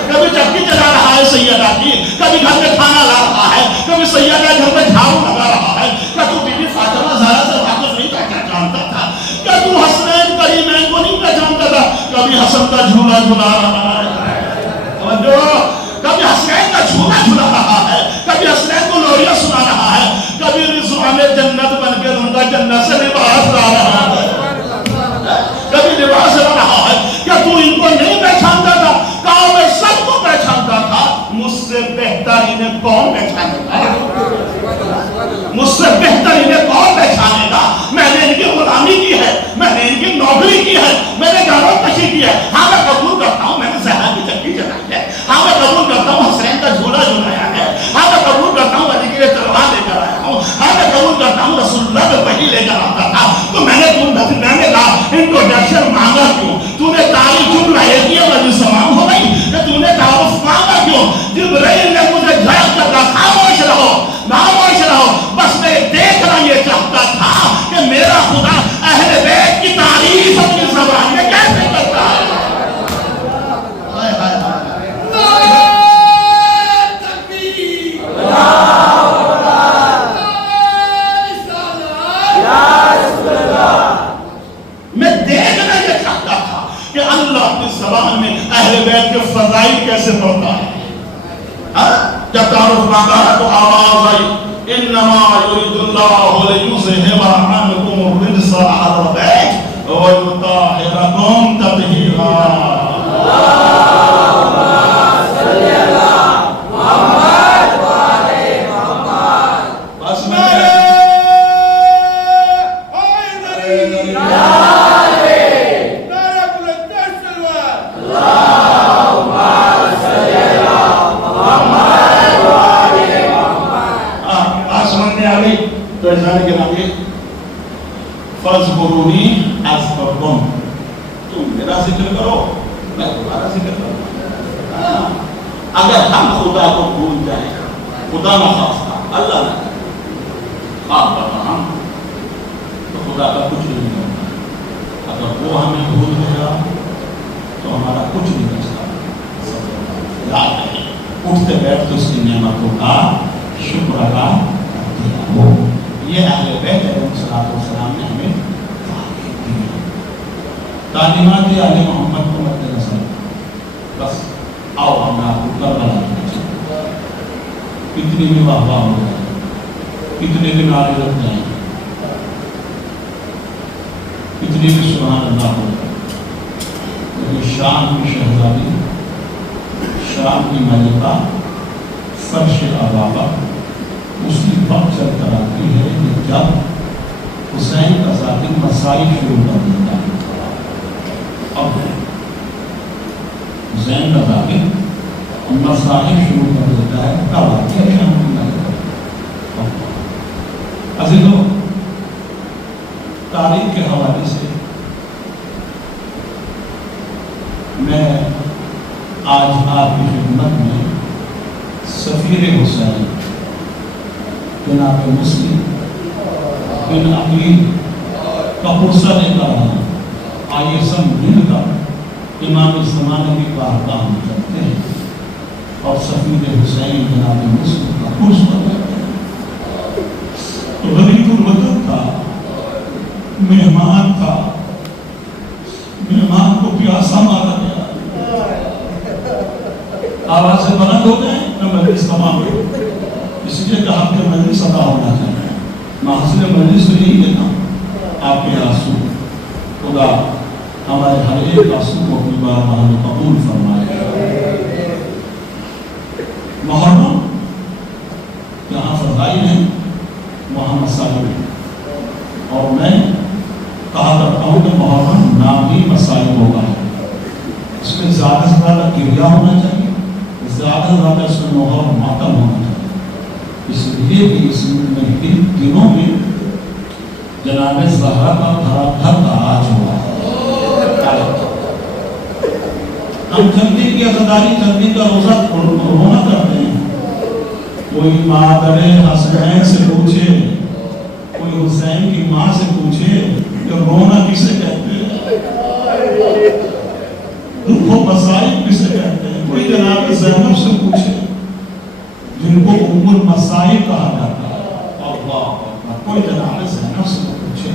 کبھی چکی چلا رہا ہے سیدہ کی، کبھی گھر میں کھانا لا رہا ہے، کبھی سیدہ گھر میں جھاڑو لگا رہا ہے۔ کیا تو بی بی فاطمہ زہرا سے واقف نہیں تھا؟ کیا جانتا تھا؟ کیا تو حسنین کریمین کو نہیں پہچانتا تھا؟ کبھی حسن کا جھولا جھلا رہا ہے، کبھی حسنین کا جھولا جھلا رہا ہے، کبھی حسنین کو لوریاں سنا رہا ہے، کبھی رضوان جنت بن کے ان کا جنت سے لباس لا رہا ہے، کبھی لباس لا رہا ہے۔ کیا تو ان کو نہیں پہچانتا تھا؟ کہا میں سب کو پہچانتا تھا، مجھ سے بہتر انہیں کون پہچانے گا؟ مجھ سے بہتر انہیں کون پہچانے گا؟ میں نے ان کی غلامی کی ہے، میں نے ان کی نوکری کی ہے، میں نے گھروں کشی کی ہے۔ ہاں میں قبول کرتا ہوں میں نے زہرا کی چکی چلائی ہے، ہاں میں قبول کرتا ہوں حسین کا جھولا جھلایا ہے، ہاں میں قبول کرتا ہوں علی کے لیے تلوار لے کر آیا ہوں، ہاں میں قبول کرتا ہوں رسول اللہ میں وحی لے کر آتا تھا۔ تو میں نے کہا انٹروڈکشن مانگا کیوں؟ تو نے تعریف کیوں لائے کیا؟ مجھے سلام ہو گئی کہ تو نے تعارف مانگا کیوں؟ جبرائیل نے مجھے جھڑک کر کہا خاموش رہو، خاموش رہو، بس میں دیکھنا یہ چاہتا تھا کہ میرا خدا اہل بیت کی تعریف اپنی زبان میں کیسے کرتا ہے۔ میں دیکھنا یہ چاہتا تھا کہ اللہ اپنی زبان میں اہل بیت کے فضائل کیسے پڑھتا ہے۔ جب تعارف مانگا تو آواز آئی انما یرید اللہ لیذہب عنکم الرجس اہل البیت ویطہرکم تطہیرا۔ فَاذْكُرُونِي أَذْكُرْكُمْ، تم میرا ذکر کرو میں تمہارا ذکر کروں۔ اگر ہم خدا کو بھول جائیں، خدا نہ خواستہ اللہ نہ کرے، خواب بتا ہم تو خدا کا کچھ نہیں ہوتا۔ اگر وہ ہمیں بھول گیا تو ہمارا کچھ نہیں بچتا۔ یاد رہے اٹھتے بیٹھتے اس کی نعمتوں کا شکر ادا کرتے رہو۔ یہ اہل بیت علیہ السلام نے ہمیں تعلیمات علی محمد کو مد نظر۔ بس آؤ ہم آپ کو کربلا کتنی بھی واہ واہ ہو جائے، کتنے بھی نعرے لگ جائیں، کتنی بھی سبحان اللہ ہو جائے، لیکن شام کی شہزادی، شام کی ملکہ، فرش آبابہ اسی وقت چل کر آتی ہے کہ جب حسین کا ذاتی مسائل شروع کر دیتا ہے۔ اب حسین کا ذاتی مسائل شروع کر دیتا ہے، تب آتی ہے شام کی ملکہ۔ عزیزو، تاریخ کے حوالے سے میں آج آپ کی خدمت میں سفیر حسین جناب مسلم بن عقیل کا قصہ لے کر رہا ہوں۔ آئیے سب مل کر امام زمانے کی بارگاہ میں چلتے ہیں اور سفیر حسین جناب مسلم کا قصہ لیتے ہیں۔ غریب الوطن تھا، مہمان تھا، مہمان کو پیاسا مارا گیا۔ آوازیں بلند ہو گئے نہ مجلس تمام ہو، اس لیے کہا کہ مجلس ادا ہونا چاہیے۔ محضر مجلس نہیں دینا آپ کے آنسو، خدا ہمارے ہر ایک آنسو کو اپنی بارگاہ میں قبول فرمائے۔ محرم جہاں فضائل ہیں وہاں مسائل ہیں، اور میں کہا کرتا ہوں کہ محرم نام ہی مسائل ہوگا، اس میں زیادہ سے زیادہ کریا ہونا چاہیے، زیادہ سے زیادہ اس میں نوحہ اور ماتم ہونا چاہیے۔ اس لیے بھی اس دنوں میں جناب زہرا کا گھر تاراج ہوا ہے۔ ہم جلدی کی عزاداری، جلدی کا روزہ رونا کرتے ہیں. کوئی ماں بڑے حسنین سے پوچھے، کوئی حسین کی ماں سے پوچھے کہ رونا کسے کہتے ہیں، دکھ و مصائب کسے کہتے ہیں. کوئی جناب زینب سے پوچھے جن کو ام المصائب کہا جاتا ہے. کوئی جناب زینب سے پوچھے.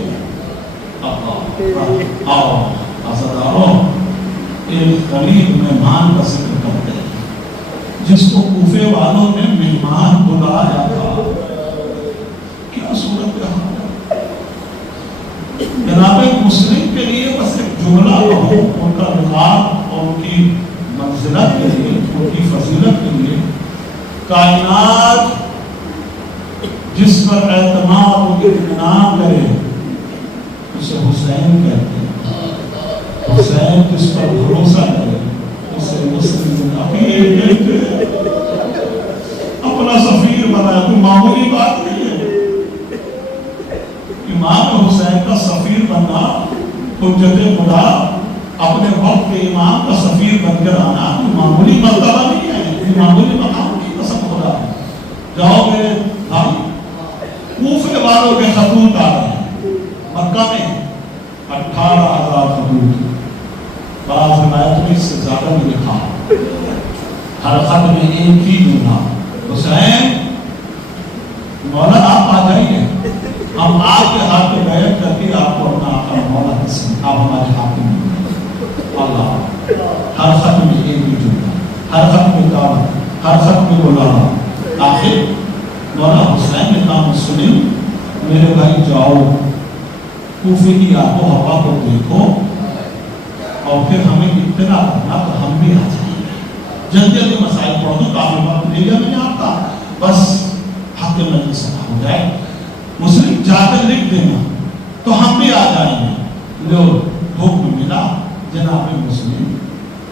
آؤ عزاداروں، ایک غریب مہمان کا ذکر کرتے ہیں جس کو کوفے والوں نے مہمان بلایا تھا. کیا صورت حال ہے. جناب مسلم کے لیے بس ایک جملہ کہوں، ان کا نقاب اور ان کی منزلت کے لیے، ان کی فضیلت کے لیے. کائنات جس پر اعتماد و اطمینان کرے اسے حسین کہتے ہیں. حسین جس پر بھروسہ کرے اسے مسلم امیر کہتے ہیں. اپنا سفیر بنایا، کوئی معمولی بات نہیں ہے. امام حسین کا سفیر بننا، حجت خدا اپنے وقت کے امام کا سفیر بن کر آنا کوئی معمولی مرتبہ نہیں ہے، یہ معمولی مقام کی قسم خدا. جاؤ میرے بھائی، کوفے والوں کے خطوط آ رہے ہیں. مکہ میں 18,000 خطوط، بعض روایت میں اس سے زیادہ بھی لکھا. ہر خط میں ایک ہی جملہ، حسین مولا آپ آ جائیے، ہم آپ کے ہاتھ میں بیعت کر کے آپ کو اپنا آقا مولا حسین، آپ ہمارے ہاتھ میں. اللہ، ہر خط میں ایک ہی جملہ، ہر خط میں دعوت، ہر خط میں بلانا. آخر مولا حسین نے کہا مسلم میرے بھائی جاؤ کوفے کی آب و ہوا کو دیکھو اور پھر ہمیں اطلاع کرنا تو ہم بھی آ جائیں گے. جلدی جلدی مسائل پڑھ دو، کافی وقت لے گیا میں نے آپ کا، بس حق مجلس سماعت ہو جائے. مسلم جا کر لکھ دینا تو ہم بھی آ جائیں گے. جو حکم ملا جناب مسلم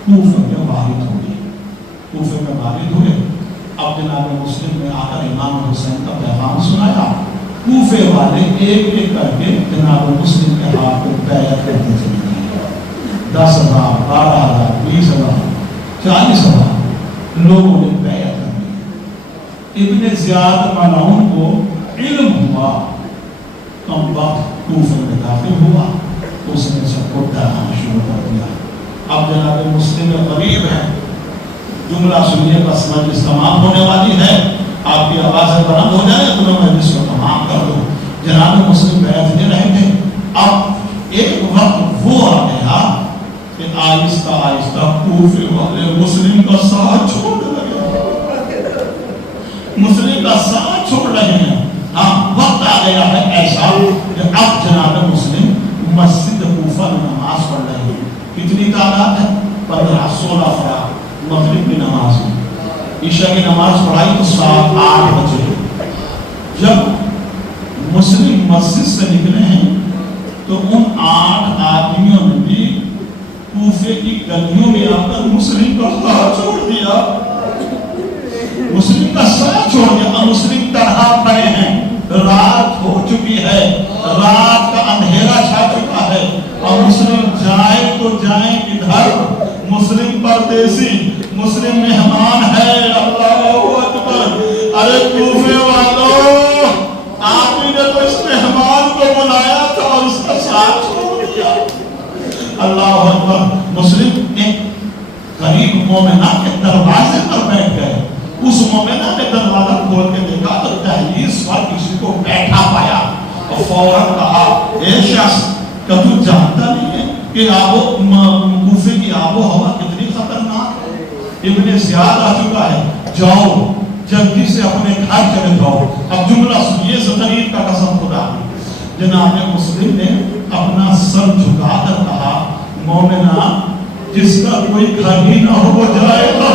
کوفے میں وارد ہوئے. کوفے میں وارد ہوئے. اب جناب مسلم نے آ کر امام حسین کا پیغام سنایا. کوفے والے ایک ایک کر کے جناب مسلم کے ہاتھ کو بیعت کرتے چلے گئے. 10,000 12,000 20,000 40,000 لوگوں نے بیعت کر لی. ابن زیاد ملعون کو علم ہوا، کم وقت کوفے میں داخل ہوا، اس نے سب کو ڈرانا شروع کر دیا. اب جناب مسلم غریب ہے، جملہ سنیے بس مجلس تمام ہونے والی ہے. آپ کی آوازیں بلند ہو جائے تو میں مجلس کو تمام کر دوں. جناب مسلم بیعت دے رہے تھے. اب ایک وقت وہ آ گیا کہ آہستہ آہستہ کوفے والے مسلم کا ساتھ چھوڑنے لگے. مسلم کا ساتھ چھوڑ رہے ہیں. ہاں وقت آ گیا ہے ایسا کہ اب جناب مسلم مسجد کوفہ میں نماز پڑھ رہے ہیں. کتنی تعداد ہے؟ 15-16 افراد. مغرب کی نماز ہے، عشاء کی نماز پڑھائی تو 7-8 بجے. جب مسلم مسجد سے نکلے ہیں تو ان 8 آدمیوں نے بھی کوفے کی گلیوں میں آ کر مسلم کا ساتھ چھوڑ دیا. مسلم کا ساتھ چھوڑ دیا. مسلم تنہا پڑے ہیں، رات ہو چکی ہے، رات کا اندھیرا چھا چکا ہے، اور مسلم جائیں تو جائیں کدھر؟ مسلم پردیسی، مسلم مہمان ہے. اللہ اکبر. ارے کوفے والوں، آپ ہی نے تو اس مہمان کو بلایا تھا اور اس کا ساتھ چھوڑ دیا. اللہ اکبر. مسلم ایک غریب مومنہ کے دروازے پر بیٹھ گئے. اس مومنہ نے دروازہ کھول کے دیکھا تو دہلیز پر کسی کو بیٹھا پایا اور فوراً کہا اے شخص کہ تو جانتا نہیں ہے کہ کوفے کی آب و ہوا کتنی خطرناک ہے؟ ابن زیاد آ چکا ہے، جاؤ جلدی سے اپنے گھر چلے جاؤ. اب جملہ سنیے زکریر کا قسم خدا. جناب مسلم نے اپنا سر جھکا کر کہا مومنہ جس کا کوئی گھر ہی نہ ہو وہ جائے گا.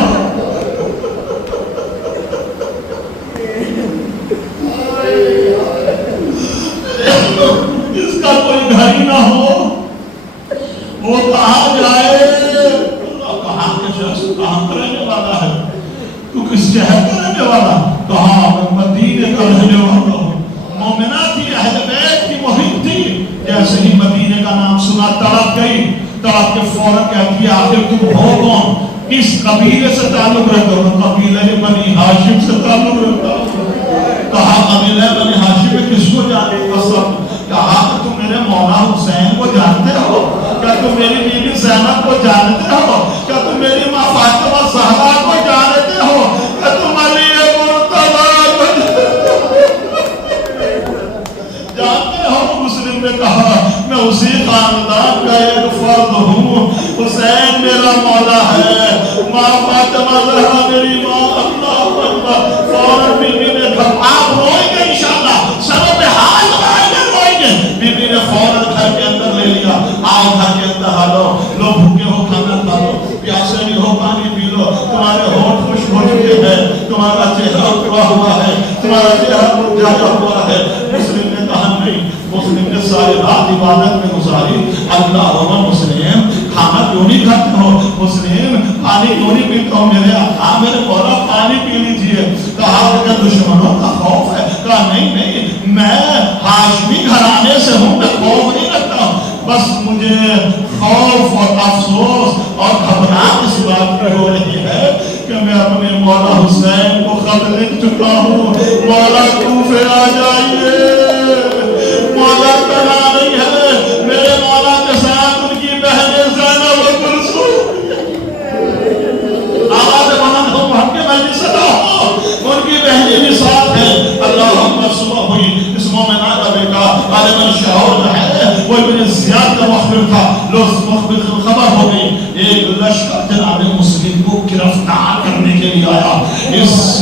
جس کا کوئی گھر ہی نہ ہو وہ کہاں جائے؟ کہاں کے شخص کہاں کا رہنے والا ہے؟ تو کس شہر کا رہنے والا؟ کہاں میں مدینے کا رہنے والا ہوں. مومنہ تھی، اہل بیت کی مہم تھی. جیسے ہی مدینے کا نام سنا تڑپ گئی. تو آپ کے فوراً کہہ دیا آخر تم ہو کون، کس قبیلے سے تعلق رکھتے ہو؟ قبیلہ بنی ہاشم سے تعلق رکھتا ہو۔ کہا قبیلہ بنی ہاشم میں کس کو جانتے ہو؟ کہا کہ تم میرے مولا حسین کو جانتے ہو؟ کیا تم میری بیوی زینب کو جانتے ہو؟ کیا تم میری ماں فاطمہ زہرا کو جانتے ہو؟ کیا تم علی مرتضیٰ کو جانتے ہو؟ مسلم نے کہا میں اسی خاندان کا ایک فرد ہوں، حسین میرا مولا ہے، ماں فاطمہ زہرا میری ماں۔ اللہ اکبر۔ فوراً بیوی نے کہا آپ روئیں گے انشاءاللہ، سروں پہ ہاتھ لگائیں گے، روئیں گے۔ بیوی نے فوراً گھر کے اندر لے لیا، آؤ گھر کے اندر آ لو، لو بھوکے ہو کھانا کھا لو، پیاسے بھی ہو پانی پی لو، تمہارے ہونٹ خشک ہو چکے ہیں، تمہارا چہرہ اکڑا ہوا ہے، تمہارا چہرہ مرجھایا ہوا ہے۔ مسلم نے کہا نہیں۔ مسلم نے ساری رات عبادت میں گزاری۔ اللہ مسلم کھانا کیوں نہیں کھاتے ہو؟ مسلم پانی کیوں نہیں پیتے ہو؟ میرے آقا میرے مولا پانی پی لیجیے۔ کہا کہ دشمنوں کا خوف ہے؟ کہا نہیں نہیں، میں ہاشمی گھرانے سے ہوں، میں خوف نہیں رکھتا ہوں، بس مجھے خوف اور افسوس اور گھبراہٹ اس بات کی ہو رہی ہے کہ میں اپنے مولا حسین کو خط لکھ چکا ہوں، مولا کوفے آ جائیے۔ مولا تنا نہیں ہے، میرے مولا کے ساتھ ان کی بہنیں زینب و کلثوم، آواز بلند ہو ہم کے بہنیں صدا ہو، ان کی بہنیں بھی ساتھ ہیں۔ اللہ اکبر۔ صبح ہوئی، اس مومنہ کا بیٹا غالباً شاہور ہے، وہ ابن زیاد کا مخبر تھا، لوگ مخبر خبر ہو گئی، ایک لشکر جناب مسلم کو گرفتار کرنے کے لیے آیا۔ اس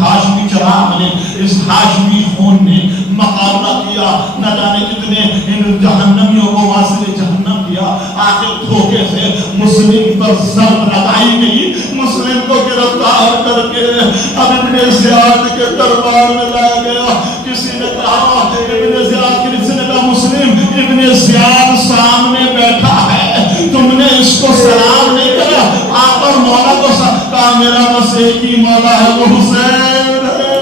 ہاشمی چراغ نے، اس ہاشمی خون نے مقابلہ کیا، نہ جانے کتنے ان جہنمیوں کو واصل جہنم کیا۔ آخر دھوکے سے مسلم پر ضرب لگائی گئی، مسلم کو گرفتار کر کے اب ابن زیاد کے دربار میں لایا گیا۔ کسی نے کہا ابن زیاد کی، کسی نے کہا مسلم ابن زیاد سامنے بیٹھا ہے، تم نے اس کو سلام نہیں کرا؟ آپ اور مولا کو کہا میرا بس ایک ہی مولا ہے، وہ حسین ہے،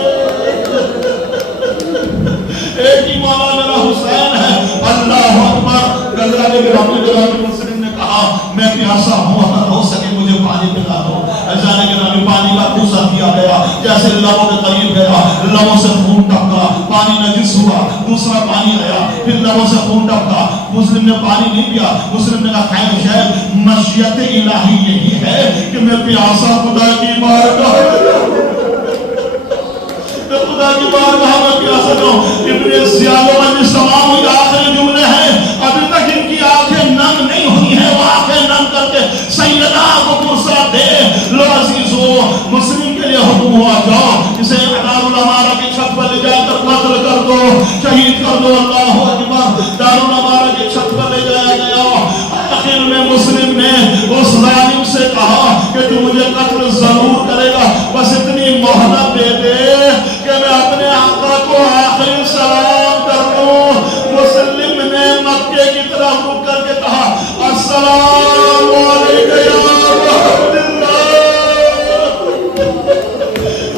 ایک ہی مولا میرا حسین ہے۔ اللہ اکبر۔ مسلم نے کہا میں پیاسا ہوں، اگر ہو سکے مجھے پانی پلا دو۔ جانے کے نامی پانی کا کوسا دیا گیا، جیسے لبوں کے قریب گیا لبوں سے خون ٹپکا، پانی نجس ہوا، دوسرا پانی آیا، پھر لبوں سے خون ٹپکا۔ مسلم نے پانی نہیں پیا۔ مسلم نے کہا خیر شاید مشیت الہی یہی ہے کہ میں پیاسا خدا کی بارگاہ خدا کی بارگاہ میں پیاسا ہوں۔ ابن زیاد و مجلس تمام ہوئی، آخری جملے ہیں، ابھی تک ان کی آنکھیں نم نہیں ہوئی ہیں، وہ آنکھیں نم کر کے سیدنا کو پرسا دے لو عزیزو۔ مسلم کے لیے حکم ہوا جاؤ اسے دارالامارہ کی چھت پر لے جا کر قتل کر دو، شہید کر دو۔ اللہ اکبر۔ دارالامارہ کی چھت پر لے جایا گیا۔ آخر میں مسلم نے اس ظالم سے کہا کہ تو مجھے قتل ضرور کرے گا، بس اتنی مہلت دے دے کہ میں اپنے آقا کو آخری سلام کر دوں۔ مسلم نے مکے کی طرف رک کر کے کہا السلام علیکم یا محمد اللہ،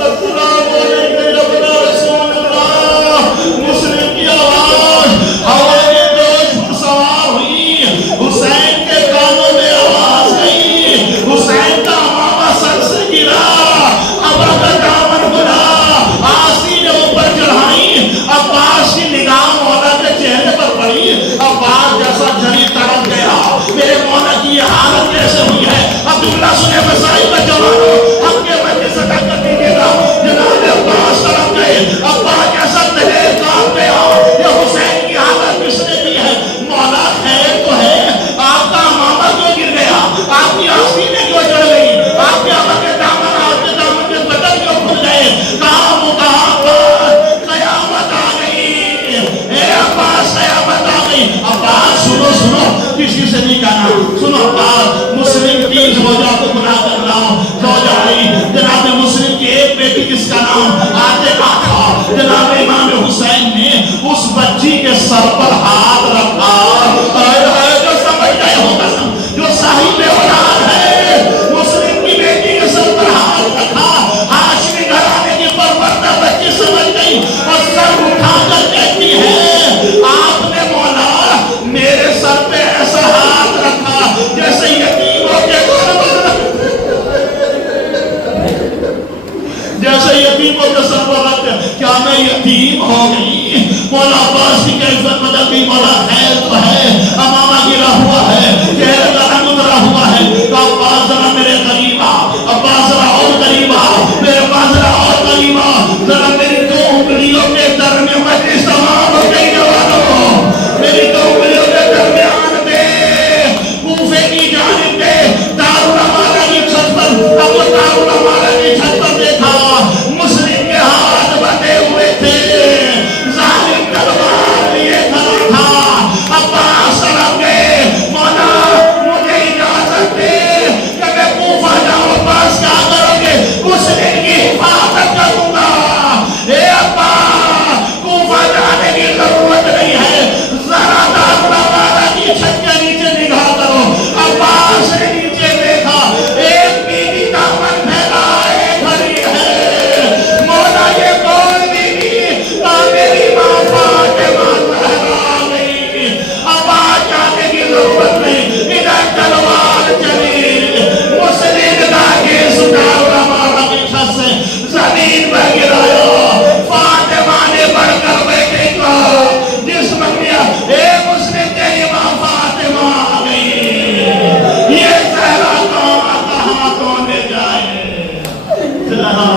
السلام علیکم یا ابن رسول اللہ۔ مسلم کی آواز ہوا کے جوش پر سوار ہوئی، حسین کے کانوں میں آواز گئی، حسین کا امامہ سر سے گرا، ابا کا دامن بنا، کو تصور رکھ، کیا میں یتیم ہو گئی؟ مولا عباس کی عزت بدل گئی، مولا خیر تو ہے، امامہ گرا ہوا ہے، خیر لحن اترا ہوا ہے، تو عباس ذرا میرے قریب آ، عباس ذرا اور قریب آ، میرے پاس ذرا اور قریب آ، ذرا میری دو انگلیوں کے درمیان مجلس تمام ہو گئی جوانوں، میری دو انگلیوں کے درمیان میں کوفے کی جانب میں دارالعمارہ کی چھت پر، اب دارالعمارہ کی چھت پر دیکھا مسلم کے ہاتھ بندھے ہوئے تھے، ظالم تلوار لیے کھڑا تھا، عباس طرف گئے، مولا مجھے اجازت دے کہ میں کوفہ جاؤں، عباس کیا کرو گے؟ مسلم کی حفاظت کروں گا، اے عباس کوفہ جانے کی ضرورت نہیں ہے، ذرا دارالعمارہ کی چھت کے نیچے نگاہ کرو، عباس نے نیچے دیکھا، ایک بیوی دامن پھیلائے کھڑی ہے، مولا یہ کون بیوی؟ میری ماں فاطمہ زہرا گئی، عباس جانے کی ضرورت نہیں، ادھر تلوار چلی، مسلم دا کے دارالعمارہ کی چھت سے زمین پر گرایا، فاطمہ نے بڑھ کر بیٹے کو جسم کیا، اے مسلم تیری ماں فاطمہ آ گئی، یہ زہرا کہاں کون لے جائے؟ زہرا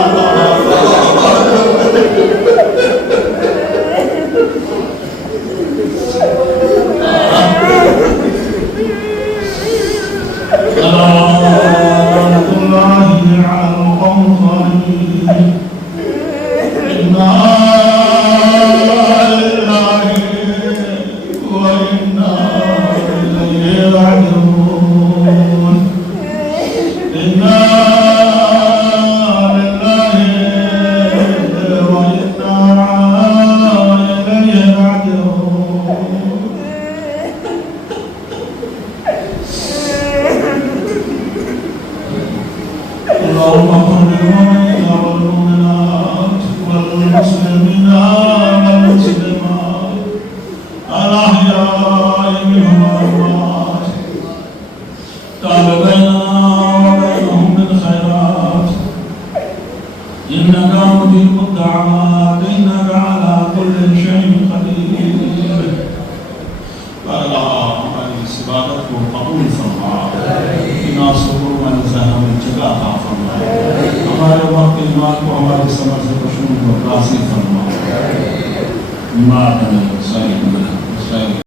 ہمارے وقت ایمان کو ہماری سمجھ سے خوشنود و راضی فرما،